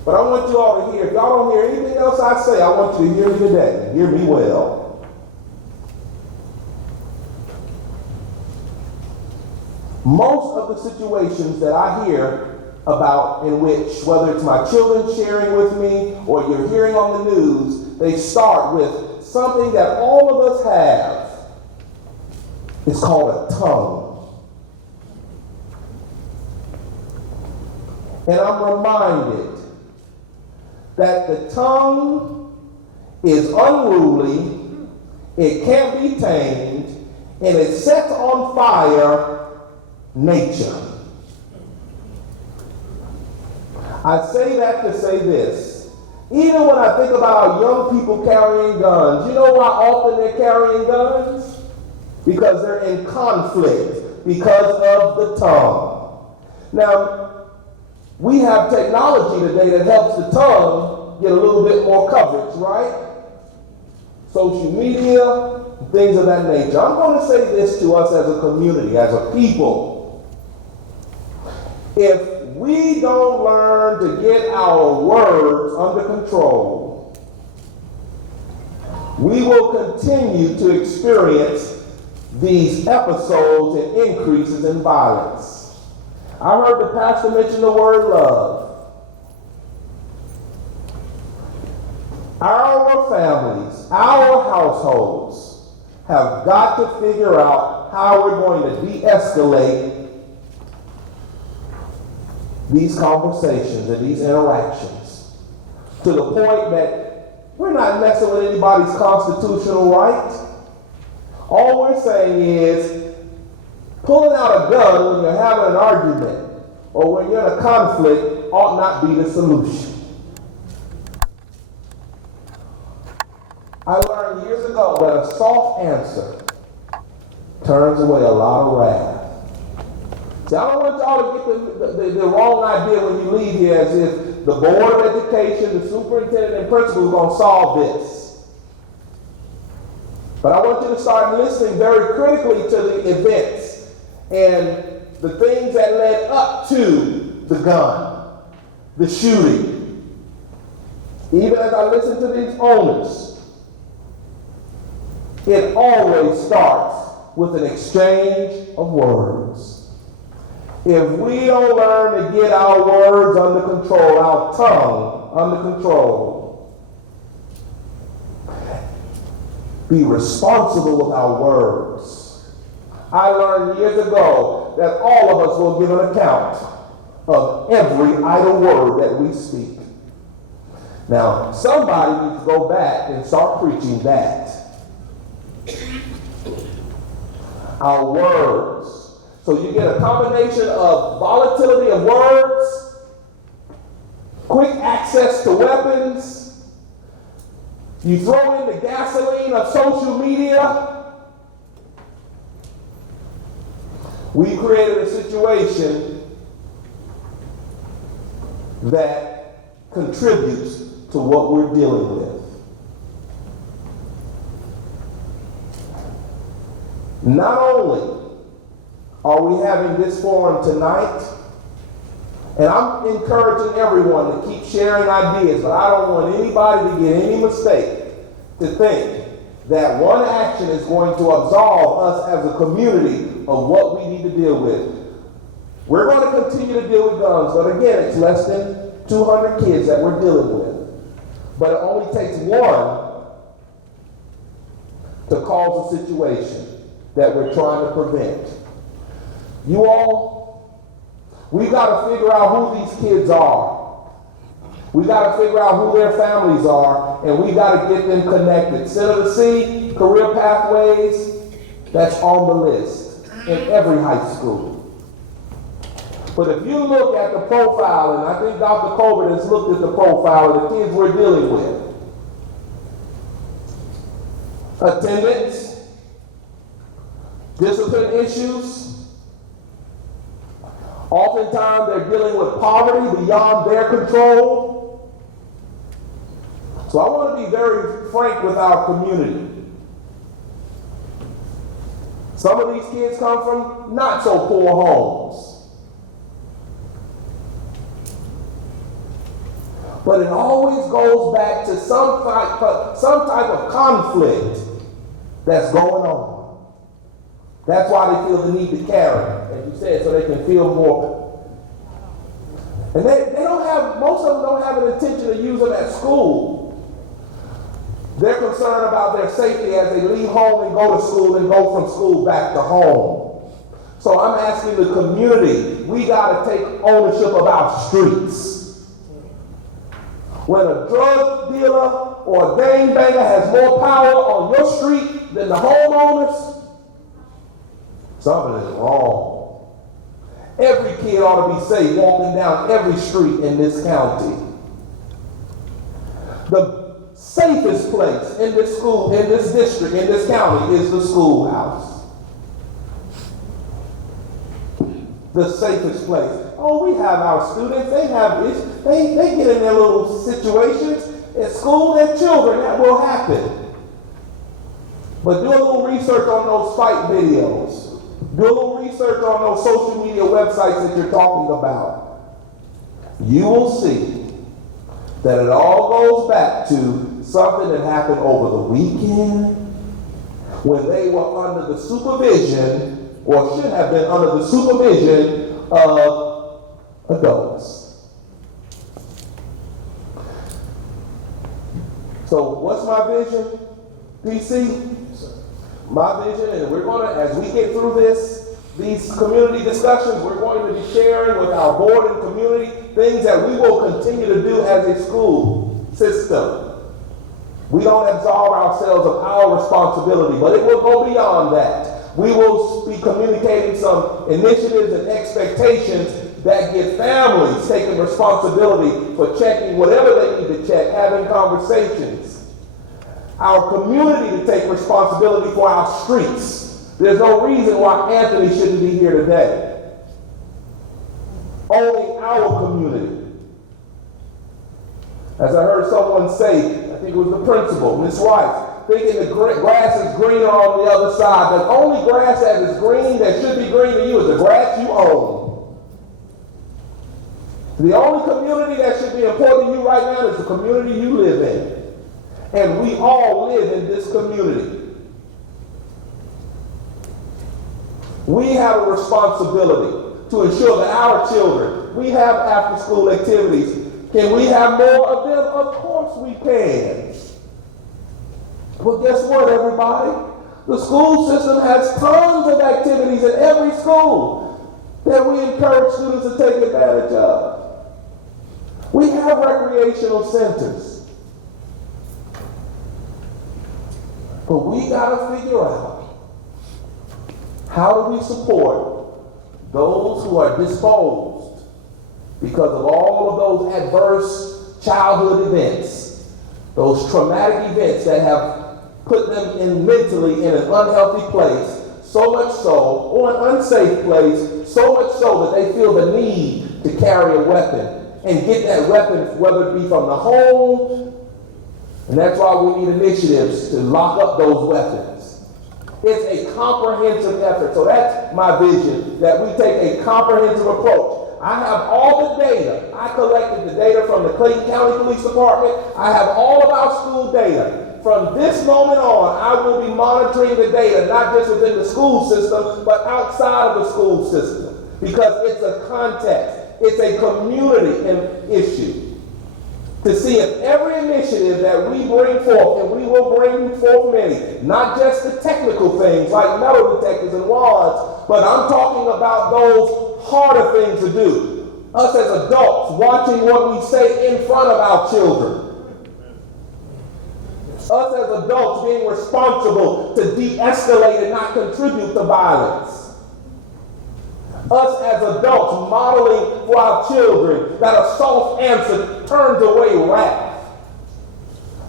But I want you all to hear, if y'all don't hear anything else I say, I want you to hear me today. Hear me well. Most of the situations that I hear about in which, whether it's my children sharing with me or you're hearing on the news, they start with something that all of us have. It's called a tongue. And I'm reminded that the tongue is unruly, it can't be tamed, and it sets on fire nature. I say that to say this. Even when I think about our young people carrying guns, you know why often they're carrying guns? Because they're in conflict because of the tongue. Now, we have technology today that helps the tongue get a little bit more coverage, right? Social media, things of that nature. I'm going to say this to us as a community, as a people. If we don't learn to get our words under control, we will continue to experience these episodes and increases in violence. I heard the pastor mention the word love. Our families, our households have got to figure out how we're going to de-escalate these conversations and these interactions to the point that we're not messing with anybody's constitutional right. All we're saying is pulling out a gun when you're having an argument or when you're in a conflict ought not be the solution. I learned years ago that a soft answer turns away a lot of wrath. See, I don't want y'all to get the wrong idea when you leave here as if the Board of Education, the superintendent, and principal is going to solve this. But I want you to start listening very critically to the events and the things that led up to the gun, the shooting. Even as I listen to these owners, it always starts with an exchange of words. If we don't learn to get our words under control, our tongue under control, be responsible with our words. I learned years ago that all of us will give an account of every idle word that we speak. Now, somebody needs to go back and start preaching that. Our words. So you get a combination of volatility of words, quick access to weapons, you throw in the gasoline of social media. We created a situation that contributes to what we're dealing with. Not only are we having this forum tonight, and I'm encouraging everyone to keep sharing ideas, but I don't want anybody to get any mistake to think that one action is going to absolve us as a community of what we need to deal with. We're going to continue to deal with guns, but again, it's less than 200 kids that we're dealing with. But it only takes one to cause a situation that we're trying to prevent. You all, we got to figure out who these kids are. We got to figure out who their families are, and we got to get them connected. Senator C, career pathways, that's on the list in every high school. But if you look at the profile, and I think Dr. Colbert has looked at the profile of the kids we're dealing with, attendance, discipline issues, oftentimes they're dealing with poverty beyond their control. So I want to be very frank with our community. Some of these kids come from not so poor homes. But it always goes back to some type of conflict that's going on. That's why they feel the need to carry, as you said, so they can feel more. And they don't have, most of them don't have an intention to use them at school. They're concerned about their safety as they leave home and go to school and go from school back to home. So I'm asking the community, we got to take ownership of our streets. When a drug dealer or a gangbanger has more power on your street than the homeowners, something is wrong. Every kid ought to be safe walking down every street in this county. The safest place in this school, in this district, in this county is the schoolhouse. The safest place. Oh, we have our students, they get in their little situations at school, their children, that will happen. But do a little research on those fight videos. Do a little research on those social media websites that you're talking about. You will see that it all goes back to something that happened over the weekend when they were under the supervision, or should have been under the supervision of adults. So what's my vision, DC? My vision, and we're going to, as we get through these community discussions, we're going to be sharing with our board and community things that we will continue to do as a school system. We don't absolve ourselves of our responsibility, but it will go beyond that. We will be communicating some initiatives and expectations that get families taking responsibility for checking whatever they need to check, having conversations. Our community to take responsibility for our streets. There's no reason why Anthony shouldn't be here today. Only our community. As I heard someone say, I think it was the principal, Ms. Rice, thinking the grass is greener on the other side. The only grass that is green, that should be green to you, is the grass you own. The only community that should be important to you right now is the community you live in. And we all live in this community. We have a responsibility to ensure that our children, we have after-school activities. Can we have more of them? Of course we can. But guess what, everybody? The school system has tons of activities in every school that we encourage students to take advantage of. We have recreational centers. But we got to figure out, how do we support those who are disposed because of all of those adverse childhood events, those traumatic events that have put them in mentally in an unhealthy place, so much so, or an unsafe place, so much so that they feel the need to carry a weapon and get that weapon, whether it be from the home, and that's why we need initiatives to lock up those weapons. It's a comprehensive effort. So that's my vision, that we take a comprehensive approach. I have all the data. I collected the data from the Clayton County Police Department. I have all of our school data. From this moment on, I will be monitoring the data, not just within the school system, but outside of the school system, because it's a context. It's a community issue. to see if every initiative that we bring forth, and we will bring forth many, not just the technical things like metal detectors and wads, but I'm talking about those harder things to do. Us as adults watching what we say in front of our children. Us as adults being responsible to de-escalate and not contribute to violence. Us as adults modeling for our children that a soft answer turns away wrath.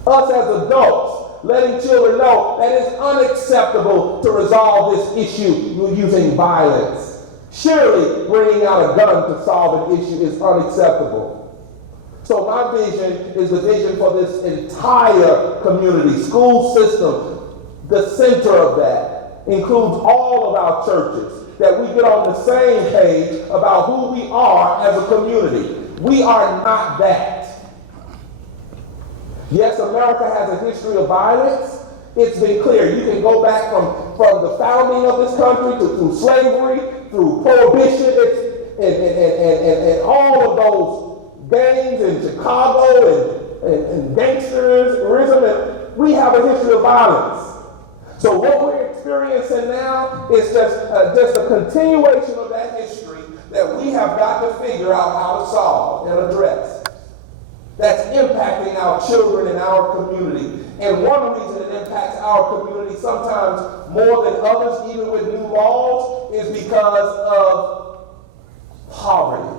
Us as adults letting children know that it's unacceptable to resolve this issue using violence. Surely bringing out a gun to solve an issue is unacceptable. So my vision is the vision for this entire community. School system, the center of that, includes all of our churches. That we get on the same page about who we are as a community. We are not that. Yes, America has a history of violence. It's been clear. You can go back from the founding of this country through slavery, through prohibition, and all of those gangs in Chicago and gangsterism. We have a history of violence. So what we're experiencing now is just a continuation of that history that we have got to figure out how to solve and address. That's impacting our children and our community. And one reason it impacts our community sometimes more than others, even with new laws, is because of poverty.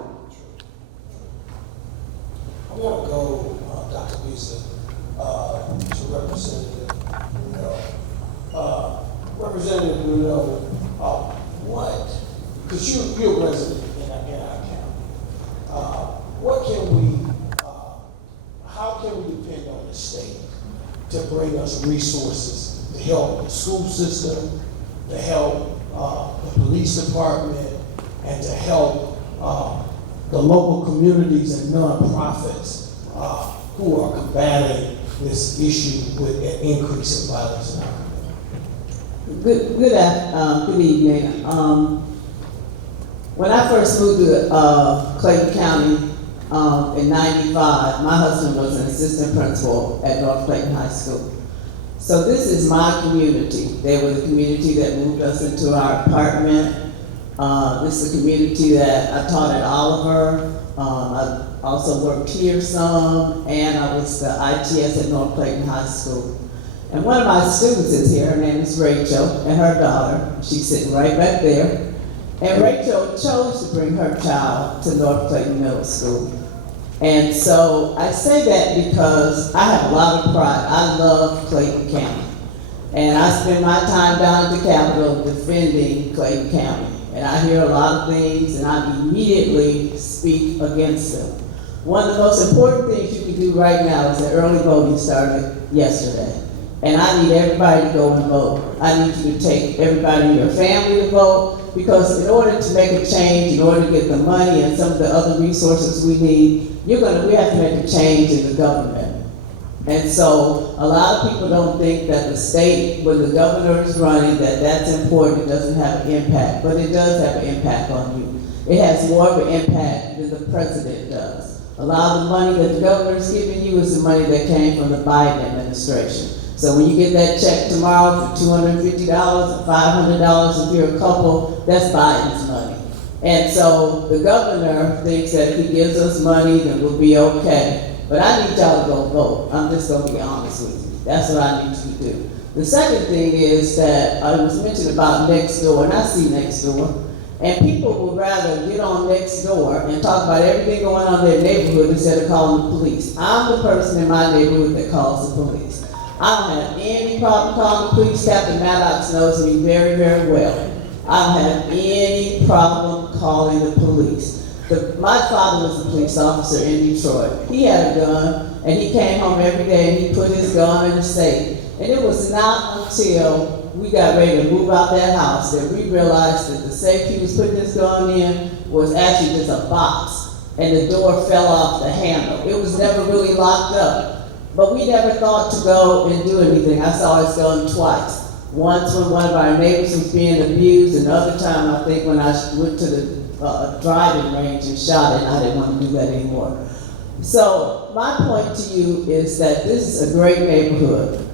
I want to go, Dr. Beasley, to Representative Representative Bruno, what, because you're a resident in our county, what can we, how can we depend on the state to bring us resources to help the school system, to help the police department, and to help the local communities and nonprofits who are combating this issue with an increase in violence in our community? Good evening. When I first moved to Clayton County in '95, my husband was an assistant principal at North Clayton High School. So this is my community. They were the community that moved us into our apartment. This is the community that I taught at Oliver. I also worked here some, and I was the ITS at North Clayton High School. And one of my students is here. Her name is Rachel, and her daughter. She's sitting right back there. And Rachel chose to bring her child to North Clayton Middle School. And so I say that because I have a lot of pride. I love Clayton County. And I spend my time down at the Capitol defending Clayton County. And I hear a lot of things, and I immediately speak against them. One of the most important things you can do right now is that early voting started yesterday. And I need everybody to go and vote. I need you to take everybody in your family to vote, because in order to make a change, in order to get the money and some of the other resources we need, we have to make a change in the government. And so a lot of people don't think that the state, when the governor is running, that that's important, it doesn't have an impact, but it does have an impact on you. It has more of an impact than the president does. A lot of the money that the governor is giving you is the money that came from the Biden administration. So when you get that check tomorrow for $250 or $500, if you're a couple, that's Biden's money. And so the governor thinks that if he gives us money, then we'll be okay. But I need y'all to go vote. I'm just going to be honest with you. That's what I need you to do. The second thing is that I was mentioned about Nextdoor, and I see Nextdoor. And people would rather get on Nextdoor and talk about everything going on in their neighborhood instead of calling the police. I'm the person in my neighborhood that calls the police. I don't have any problem calling the police. Captain Maddox knows me very, very well. I don't have any problem calling the police. My father was a police officer in Detroit. He had a gun, and he came home every day and he put his gun in the safe. And it was not until we got ready to move out that house that we realized that the safe he was putting his gun in was actually just a box, and the door fell off the handle. It was never really locked up. But we never thought to go and do anything. I saw his gun twice. Once when one of our neighbors was being abused, and the other time I think when I went to the driving range and shot it, and I didn't want to do that anymore. So my point to you is that this is a great neighborhood.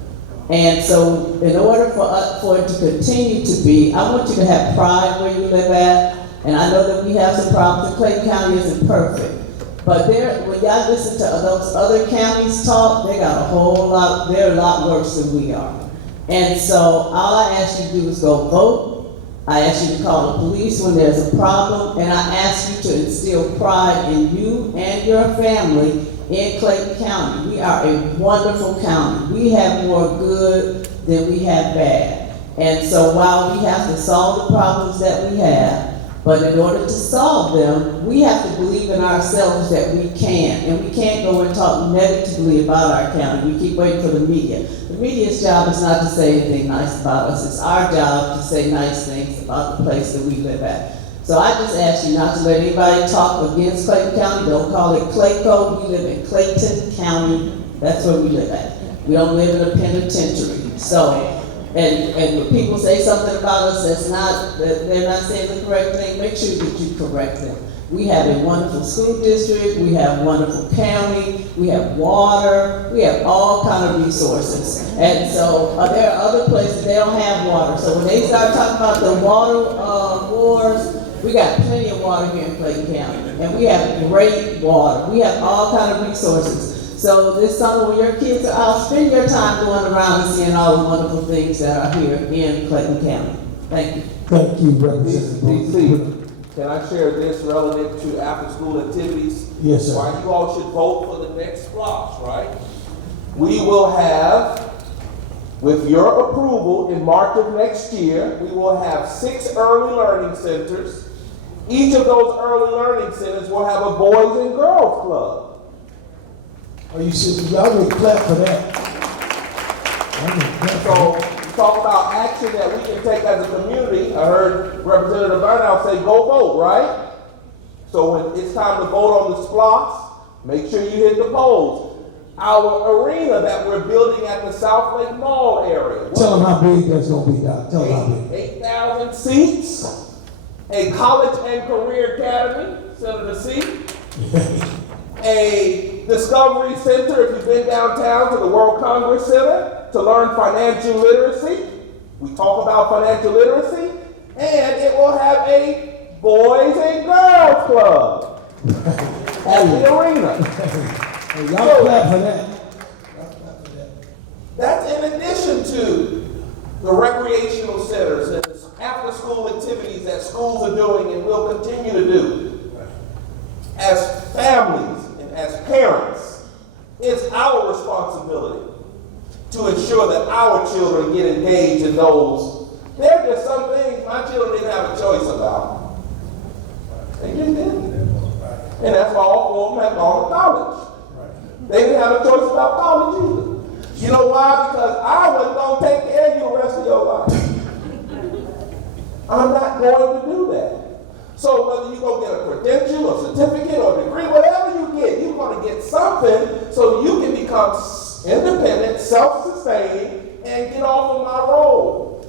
And so in order for it to continue to be, I want you to have pride where you live at. And I know that we have some problems, and Clayton County isn't perfect. But when y'all listen to those other counties talk, they got a whole lot, they're a lot worse than we are. And so all I ask you to do is go vote. I ask you to call the police when there's a problem, and I ask you to instill pride in you and your family in Clayton County. We are a wonderful county. We have more good than we have bad. And so while we have to solve the problems that we have, but in order to solve them, we have to believe in ourselves that we can. And we can't go and talk negatively about our county. We keep waiting for the media. The media's job is not to say anything nice about us. It's our job to say nice things about the place that we live at. So I just ask you not to let anybody talk against Clayton County. Don't call it Clayco. We live in Clayton County. That's where we live at. We don't live in a penitentiary. So, and when people say something about us they're not saying the correct thing, make sure that you correct them. We have a wonderful school district, we have wonderful county, we have water, we have all kind of resources. And so there are other places they don't have water. So when they start talking about the water wars, we got plenty of water here in Clayton County. And we have great water. We have all kind of resources. So this summer when your kids are out, spend your time going around and seeing all the wonderful things that are here in Clayton County. Thank you. Thank you, Representative. Dee Cee, can I share this relative to after-school activities? Yes, sir. Why you all should vote for the next blocks, right? We will have, with your approval, in March of next year, we will have 6 early learning centers. Each of those early learning centers will have a boys and girls club. Are you serious? Y'all would clap for that. So, you talk about action that we can take as a community. I heard Representative Burnout say, go vote, right? So when it's time to vote on the SPLOS, make sure you hit the polls. Our arena that we're building at the South Lake Mall area. Tell them how big that's going to be, Doc. Tell them how big. 8,000 seats. A college and career academy, Senator C. A Discovery Center, if you've been downtown to the World Congress Center to learn financial literacy. We talk about financial literacy. And it will have a Boys and Girls Club at the arena. Hey, y'all clap for that. That's in addition to the recreational centers and after-school activities that schools are doing and will continue to do. As families and as parents, it's our responsibility to ensure that our children get engaged in those. There are just some things my children didn't have a choice about. They just didn't. And that's why all 4 of them have gone to college. They didn't have a choice about college either. You know why? Because I wasn't going to take care of you the rest of your life. I'm not going to do that. So whether you go get a credential, a certificate, or a degree, whatever you get, you're going to get something so you can become independent, self-sustaining, and get off of my road.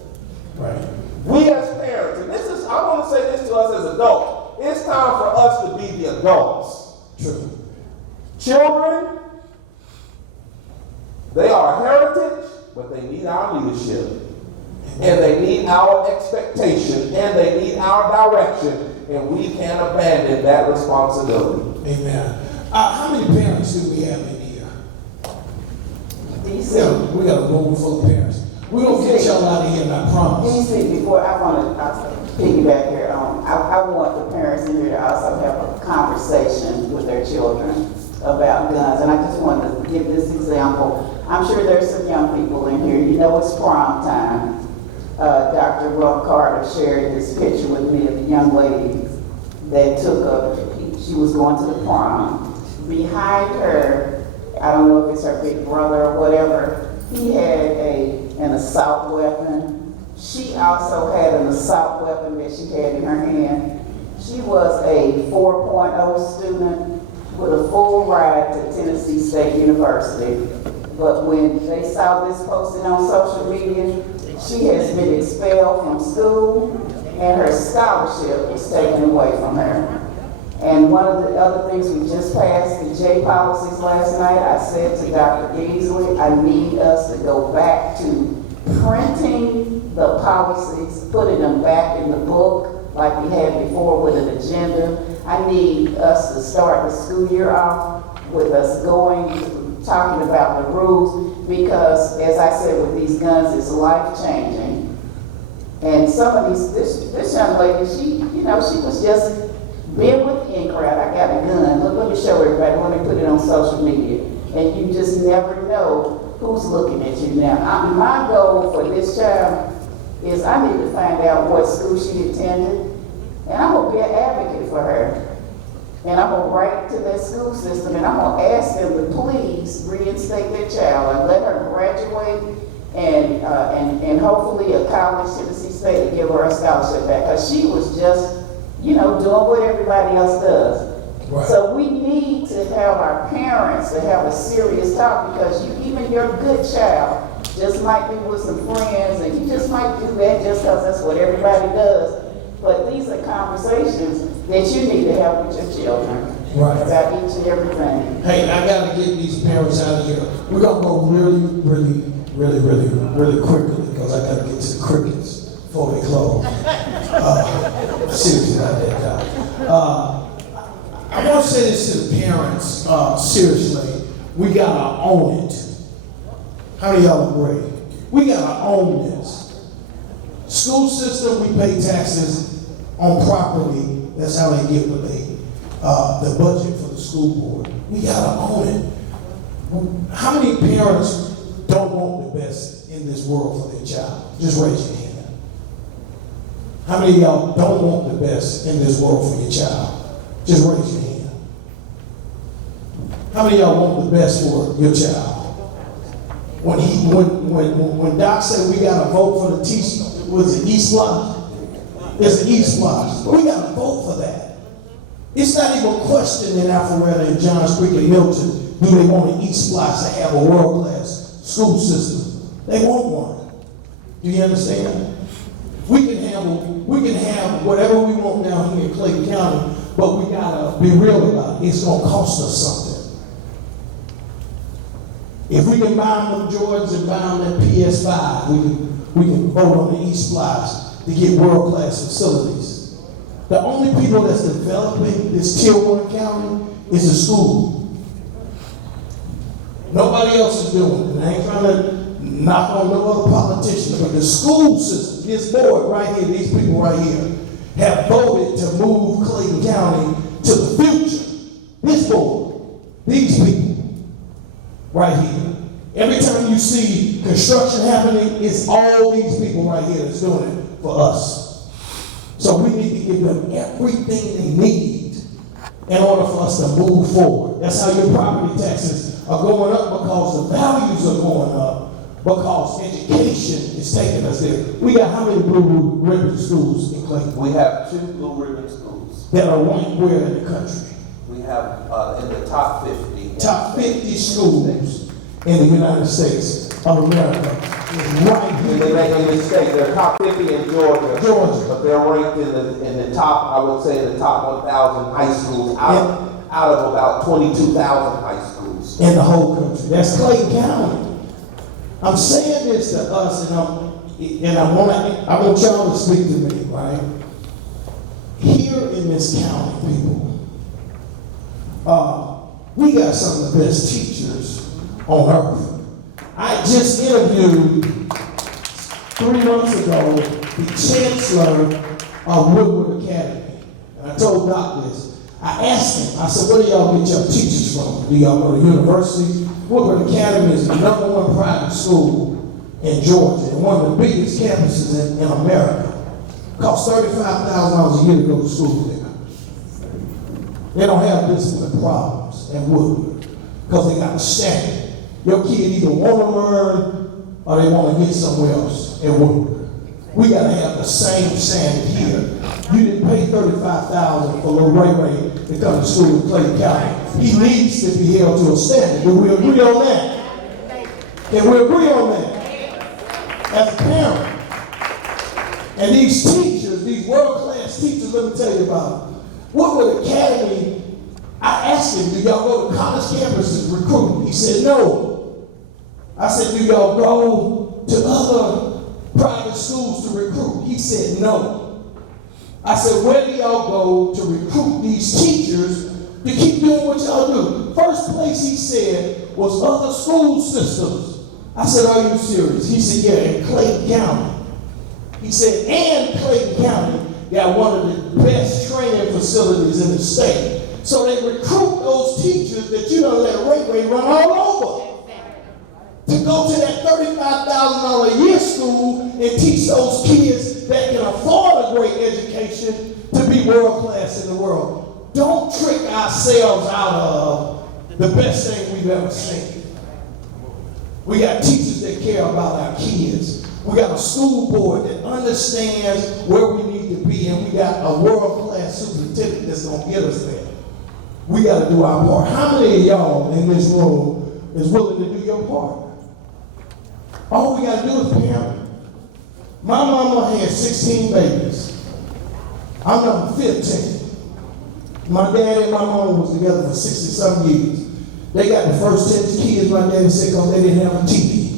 Right. We as parents, and this is, I want to say this to us as adults, it's time for us to be the adults. True. Children, they are a heritage, but they need our leadership. And they need our expectation, and they need our direction, and we can't abandon that responsibility. Amen. How many parents do we have in here? We got a room full of parents. We're going to get y'all out of here, and I promise. Dee Cee, before I want to piggyback here, I want the parents in here to also have a conversation with their children about guns. And I just want to give this example. I'm sure there's some young people in here. You know it's prom time. Dr. Rob Carter shared this picture with me of a young lady that she was going to the prom. Behind her, I don't know if it's her big brother or whatever, he had an assault weapon. She also had an assault weapon that she had in her hand. She was a 4.0 student with a full ride to Tennessee State University. But when they saw this posted on social media, she has been expelled from school and her scholarship was taken away from her. And one of the other things, we just passed the J policies last night. I said to Dr. Beasley, I need us to go back to printing the policies, putting them back in the book like we had before with an agenda. I need us to start the school year off with us talking about the rules, because as I said with these guns, it's life-changing. And some of these, this young lady, she was just being with the in-crowd. I got a gun. Look, let me show everybody. Let me put it on social media. And you just never know who's looking at you now. My goal for this child is I need to find out what school she attended, and I'm going to be an advocate for her. And I'm going to write to that school system, and I'm going to ask them to please reinstate their child and let her graduate and hopefully a college, Tennessee State, to give her a scholarship back. Because she was just, doing what everybody else does. Right. So we need to have our parents to have a serious talk, because even your good child just might be with some friends, and you just might do that just because that's what everybody does. But these are conversations that you need to have with your children. Right. About each and everything. Hey, I gotta get these parents out of here. We're gonna go really quickly, because I gotta get to the crickets before they close. Seriously about that, guy. I want to say this to the parents, seriously. We gotta own it. How do y'all agree? We gotta own this. School system, we pay taxes on property. That's how they get the budget for the school board. We gotta own it. How many parents don't want the best in this world for their child? Just raise your hand. How many of y'all don't want the best in this world for your child? Just raise your hand. How many of y'all want the best for your child? When Doc said we gotta vote for the was it E-Splash? It's an E-Splash. We gotta vote for that. It's not even a question in Alpharetta and Johns Creek and Milton, do they want an E-Splash to have a world-class school system? They want one. Do you understand? We can have whatever we want down here in Clayton County, but we gotta be real about it. It's gonna cost us something. If we can buy them Jordans and buy them that PS5, we can vote on the E-Splash to get world-class facilities. The only people that's developing this Tier 1 county is the school. Nobody else is doing it. And I ain't trying to knock on no other politician, but the school system, this board right here, these people right here, have voted to move Clayton County to the future. This board, these people, right here. Every time you see construction happening, it's all these people right here that's doing it for us. So we need to give them everything they need in order for us to move forward. That's how your property taxes are going up, because the values are going up, because education is taking us there. We got how many blue ribbon schools in Clayton? We have 2 blue ribbon schools. That are ranked where in the country? We have in the top 50. Top 50 schools in the United States of America. Right here. They make a mistake. They're top 50 in Georgia. But they're ranked in the top, I would say, the top 1,000 high schools out of about 22,000 high schools. In the whole country. That's Clayton County. I'm saying this to us, and I want y'all to speak to me, right? Here in this county, people, we got some of the best teachers on earth. I just interviewed 3 months ago the chancellor of Woodward Academy. And I told Doc this. I asked him, I said, where do y'all get your teachers from? Do y'all go to university? Woodward Academy is the #1 private school in Georgia, and one of the biggest campuses in America. It costs $35,000 a year to go to school there. They don't have discipline problems at Woodward, because they got a standard. Your kid either want to learn or they want to get somewhere else at Woodward. We got to have the same standard here. You didn't pay $35,000 for little Ray to come to school in Clayton County. He needs to be held to a standard. Do we agree on that? Can we agree on that? As a parent. And these teachers, these world-class teachers, let me tell you about them. Woodward Academy, I asked him, do y'all go to college campuses recruit? He said, no. I said, do y'all go to other private schools to recruit? He said, no. I said, where do y'all go to recruit these teachers to keep doing what y'all do? First place he said was other school systems. I said, are you serious? He said, yeah, in Clayton County. He said, and Clayton County got one of the best training facilities in the state. So they recruit those teachers that you don't let Ray run all over to go to that $35,000 a year school and teach those kids that can afford a great education to be world class in the world. Don't trick ourselves out of the best thing we've ever seen. We got teachers that care about our kids. We got a school board that understands where we need to be, and we got a world-class superintendent that's going to get us there. We got to do our part. How many of y'all in this room is willing to do your part? All we got to do is parent. My mama had 16 babies. I'm number 15. My dad and my mama was together for 60-something years. They got the first 10 kids, my daddy said, because they didn't have a TV.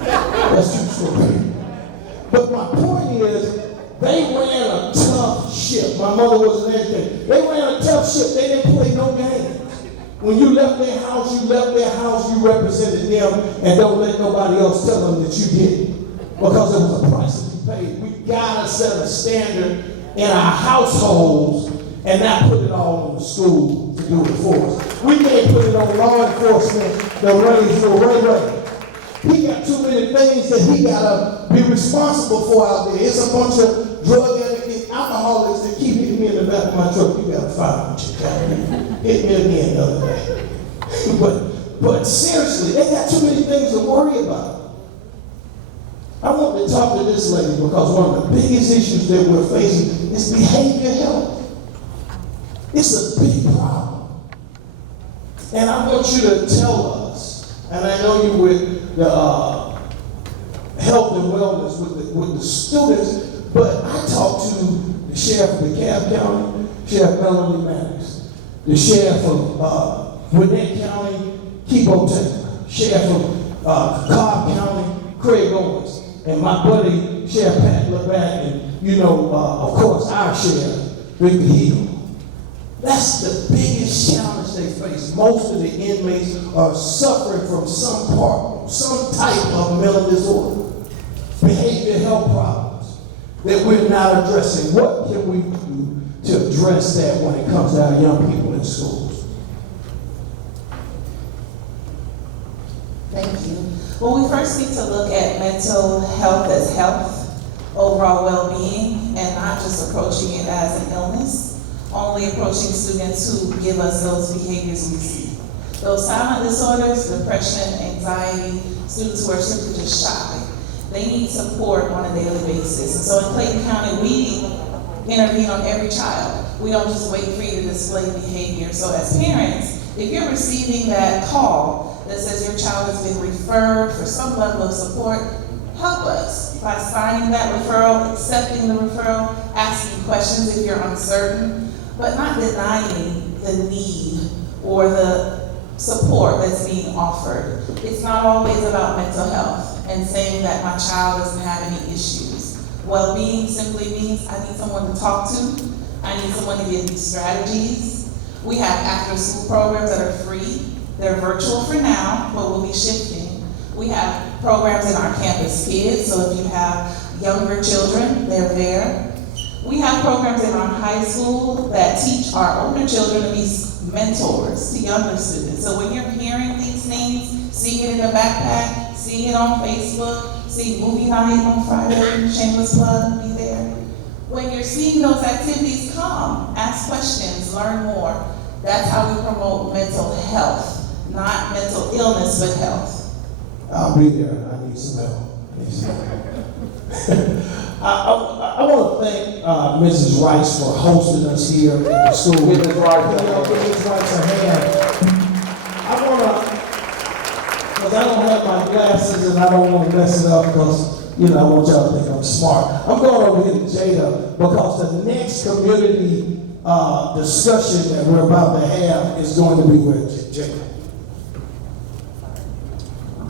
That's true story. But my point is, they ran a tough ship. My mother was an educator. They ran a tough ship. They didn't play no games. When you left their house, you represented them, and don't let nobody else tell them that you didn't. Because it was a price to be paid. We gotta set a standard in our households and not put it all on the school to do it for us. We can't put it on law enforcement to raise for Ray. He got too many things that he gotta be responsible for out there. It's a bunch of drug addicts, alcoholics that keep hitting me in the back of my truck. You gotta find what you got. Hit me again the other day. but seriously, they got too many things to worry about. I want to talk to this lady because one of the biggest issues that we're facing is behavior health. It's a big problem. And I want you to tell us, and I know you with the health and wellness with the students, but I talked to the sheriff of DeKalb County, Sheriff Melanie Maddox, the sheriff of Gwinnett County, Kibo Taylor, sheriff of Cobb County, Craig Owens, and my buddy, Sheriff Pat LeBack, and of course, our sheriff, Victor Hill. That's the biggest challenge they face. Most of the inmates are suffering from some type of mental disorder, behavior health problems that we're not addressing. What can we do to address that when it comes to our young people in schools? Thank you. Well, we first need to look at mental health as health, overall well-being, and not just approaching it as an illness. Only approaching students who give us those behaviors we see. Those silent disorders, depression, anxiety, students who are simply just shy, they need support on a daily basis. And so in Clayton County, we intervene on every child. We don't just wait for you to display behavior. So as parents, if you're receiving that call that says your child has been referred for some level of support, help us by signing that referral, accepting the referral, asking questions if you're uncertain, but not denying the need or the support that's being offered. It's not always about mental health and saying that my child doesn't have any issues. Well-being simply means I need someone to talk to. I need someone to give me strategies. We have after-school programs that are free. They're virtual for now, but we'll be shifting. We have programs in our campus kids, so if you have younger children, they're there. We have programs in our high school that teach our older children to be mentors to younger students. So when you're hearing these names, seeing it in the backpack, seeing it on Facebook, seeing movie night on Friday, shameless plug, be there. When you're seeing those activities, come, ask questions, learn more. That's how we promote mental health, not mental illness, but health. I'll be there. I need some help. I want to thank Mrs. Rice for hosting us here at the school. Give Mrs. Rice a hand. I want to, because I don't have my glasses and I don't want to mess it up because, I want y'all to think I'm smart. I'm going over here to Jada because the next community discussion that we're about to have is going to be with Jacob.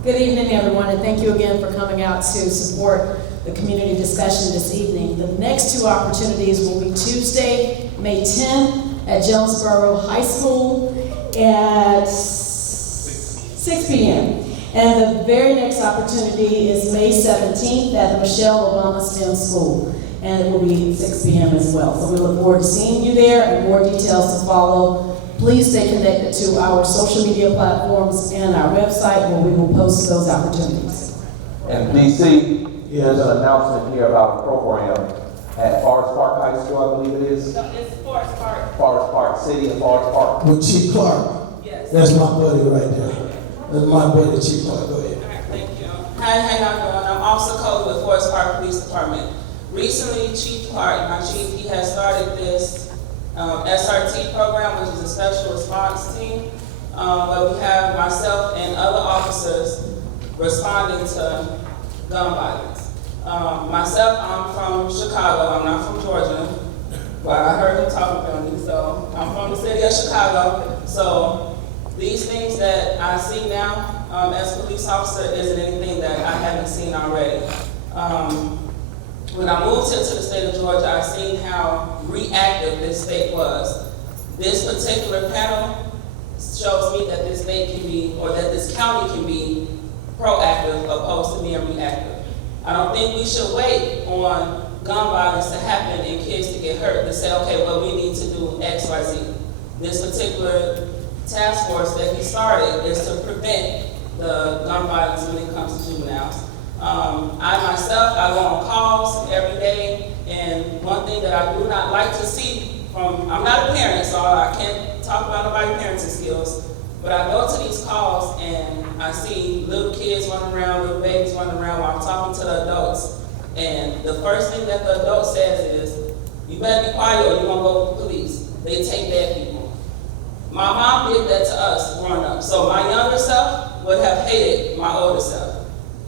Good evening, everyone, and thank you again for coming out to support the community discussion this evening. The next two opportunities will be Tuesday, May 10th at Jonesboro High School at 6 p.m. And the very next opportunity is May 17th at the Michelle Obama STEM School, and it will be 6 p.m. as well. So we look forward to seeing you there, and more details to follow. Please stay connected to our social media platforms and our website where we will post those opportunities. And DC, there's an announcement here about a program at Forest Park High School, I believe it is. No, it's Forest Park. Forest Park, City of Forest Park. With Chief Clark. Yes. That's my buddy right there. That's my buddy, Chief Clark. Go ahead. All right, thank you. Hi, how y'all doing? I'm Officer Cole with Forest Park Police Department. Recently, Chief Clark, my chief, he has started this SRT program, which is a special response team, where we have myself and other officers responding to gun violence. Myself, I'm from Chicago. I'm not from Georgia, but I heard him talking about me, so I'm from the city of Chicago. So these things that I see now as a police officer isn't anything that I haven't seen already. When I moved into the state of Georgia, I seen how reactive this state was. This particular panel shows me that this state can be, or that this county can be proactive opposed to being reactive. I don't think we should wait on gun violence to happen and kids to get hurt to say, okay, well, we need to do X, Y, Z. This particular task force that he started is to prevent the gun violence when it comes to juveniles. I myself, I go on calls every day, and one thing that I do not like to see from, I'm not a parent, so I can't talk about nobody's parenting skills, but I go to these calls and I see little kids running around, little babies running around while I'm talking to the adults, and the first thing that the adult says is, you better be quiet or you're gonna go with the police. They take bad people. My mom did that to us growing up, so my younger self would have hated my older self.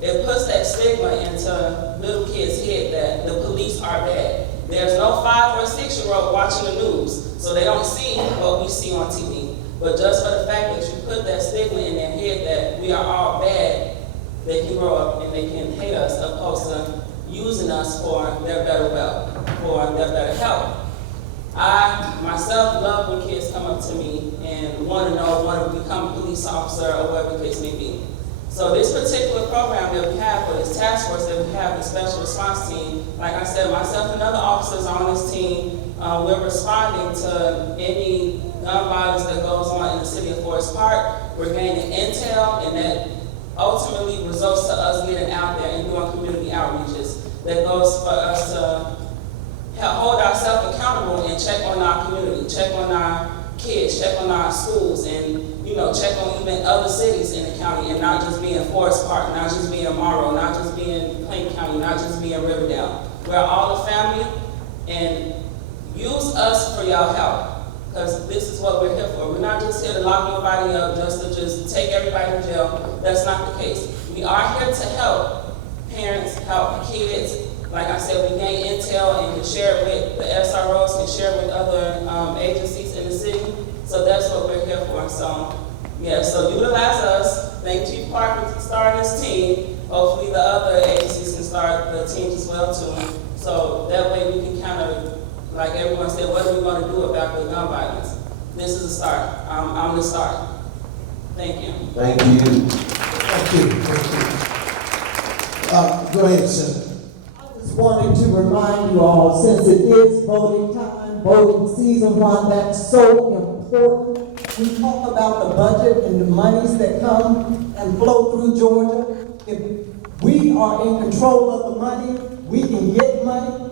It puts that stigma into little kids' head that the police are bad. There's no 5 or 6-year-old watching the news, so they don't see what we see on TV. But just for the fact that you put that stigma in their head that we are all bad, they can grow up and they can hate us opposed to using us for their better wealth, for their better health. I myself love when kids come up to me and want to become a police officer or whatever the case may be. So this particular program that we have, for this task force that we have, the special response team, like I said, myself and other officers on this team, we're responding to any gun violence that goes on in the city of Forest Park. We're gaining intel, and that ultimately results to us getting out there and doing community outreaches. That goes for us to hold ourselves accountable and check on our community, check on our kids, check on our schools, and check on even other cities in the county, and not just being Forest Park, not just being Morrow, not just being Clayton County, not just being Riverdale. We're all a family, and use us for y'all help, because this is what we're here for. We're not just here to lock nobody up just to take everybody to jail. That's not the case. We are here to help parents, help kids. Like I said, we gain intel and can share it with the SROs, can share it with other agencies in the city. So that's what we're here for. So, yeah, so utilize us. Thank Chief Clark for starting this team. Hopefully the other agencies can start the teams as well too. So that way we can kind of, like everyone said, what are we going to do about the gun violence? This is a start. I'm the start. Thank you. Thank you. Thank you. Go ahead, Senator. Just wanted to remind you all, since it is voting time, voting season, why that's so important. We talk about the budget and the monies that come and flow through Georgia. If we are in control of the money, we can get money.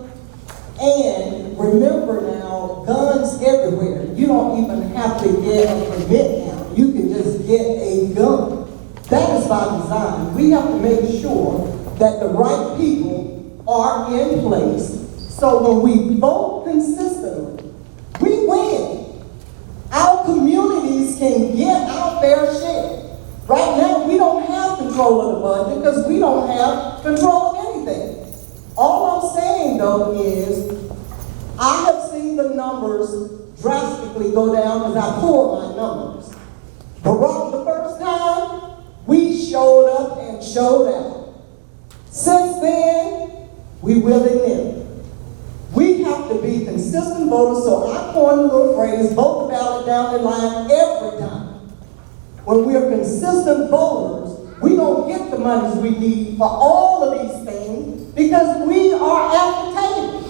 And remember now, guns everywhere. You don't even have to get a permit now. You can just get a gun. That is by design. We have to make sure that the right people are in place, so when we vote consistently, we win. Our communities can get our fair share. Right now, we don't have control of the budget because we don't have control of anything. All I'm saying, though, is I have seen the numbers drastically go down because I pulled my numbers. But the first time, we showed up and showed out. Since then, we willy-nilly. We have to be consistent voters, so I coined a little phrase, vote the ballot down the line every time. When we are consistent voters, we don't get the monies we need for all of these things because we are at the table.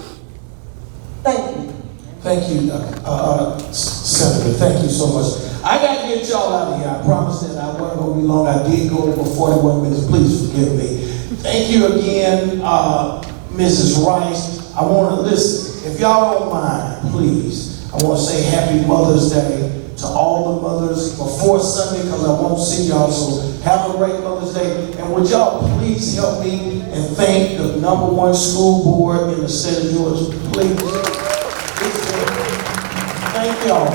Thank you. Thank you, Senator. Thank you so much. I got to get y'all out of here. I promised that I wasn't going to be long. I did go over 41 minutes. Please forgive me. Thank you again, Mrs. Rice. I want to listen. If y'all don't mind, please, I want to say Happy Mother's Day to all the mothers before Sunday because I won't see y'all. So have a great Mother's Day. And would y'all please help me and thank the #1 school board in the state of Georgia, please. Thank y'all.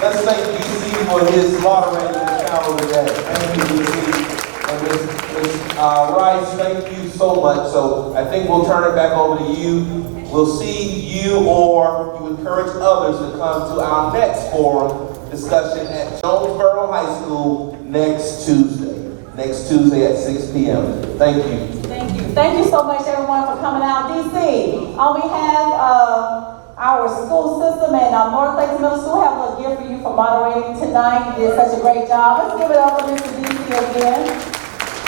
Let's thank Dee Cee for his moderating the panel today. Thank you, Dee Cee. And Ms. Rice, thank you so much. So I think we'll turn it back over to you. We'll see you or you encourage others to come to our next forum discussion at Jonesboro High School next Tuesday. Next Tuesday at 6 p.m. Thank you. Thank you. Thank you so much, everyone, for coming out. Dee Cee, on behalf of our school system and North Clayton Middle School, have a little gift for you for moderating tonight. You did such a great job. Let's give it up for Mr. Dee Cee again.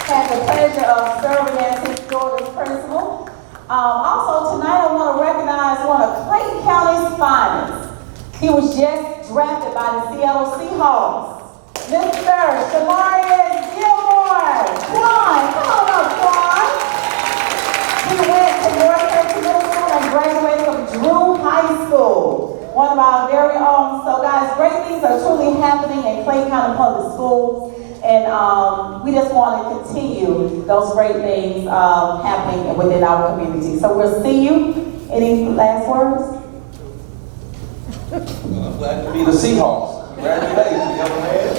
Had the pleasure of serving as his daughter's principal. Also tonight I want to recognize one of Clayton County's finest. He was just drafted by the Seattle Seahawks. Mr. Shamarius Gilmore. Quan, come on up, Quan. He went to North Clayton Middle School and graduated from Drew High School. One of our very own. So guys, great things are truly happening in Clayton County Public Schools. And we just want to continue those great things happening within our community. So we'll see you. Any last words? I'm glad to be the Seahawks. Congratulations, young man.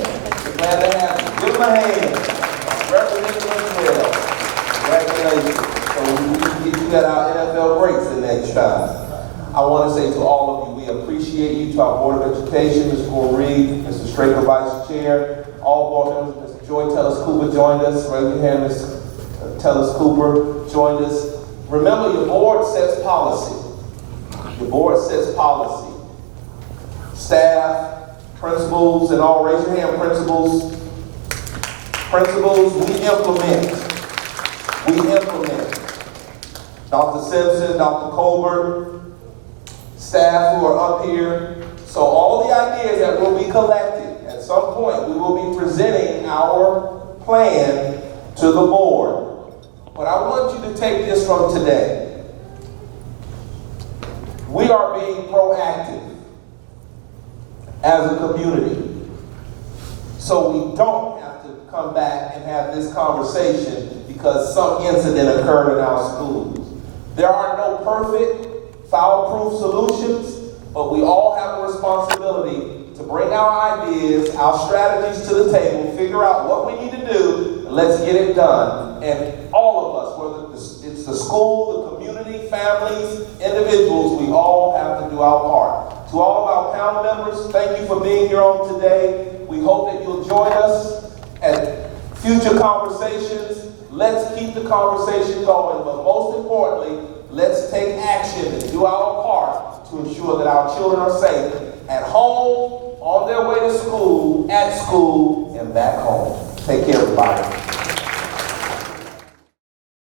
We're glad to have you. Give them a hand. Representing them well. Congratulations. So we can get you at our NFL breaks the next time. I want to say to all of you, we appreciate you, to our Board of Education, Ms. Corey, Mr. Straker, Vice Chair, all board members. Ms. Joy Tellis-Cooper joined us. Raise your hand, Ms. Tellis-Cooper joined us. Remember, your board sets policy. Your board sets policy. Staff, principals, and all, raise your hand, principals. Principals, we implement. We implement. Dr. Simpson, Dr. Colbert, staff who are up here. So all the ideas that will be collected, at some point we will be presenting our plan to the board. But I want you to take this from today. We are being proactive as a community. So we don't have to come back and have this conversation because some incident occurred in our schools. There are no perfect, foul-proof solutions, but we all have a responsibility to bring our ideas, our strategies to the table, figure out what we need to do, and let's get it done. And all of us, whether it's the school, the community, families, individuals, we all have to do our part. To all of our panel members, thank you for being here on today. We hope that you'll join us at future conversations. Let's keep the conversation going, but most importantly, let's take action and do our part to ensure that our children are safe at home, on their way to school, at school, and back home. Take care, everybody.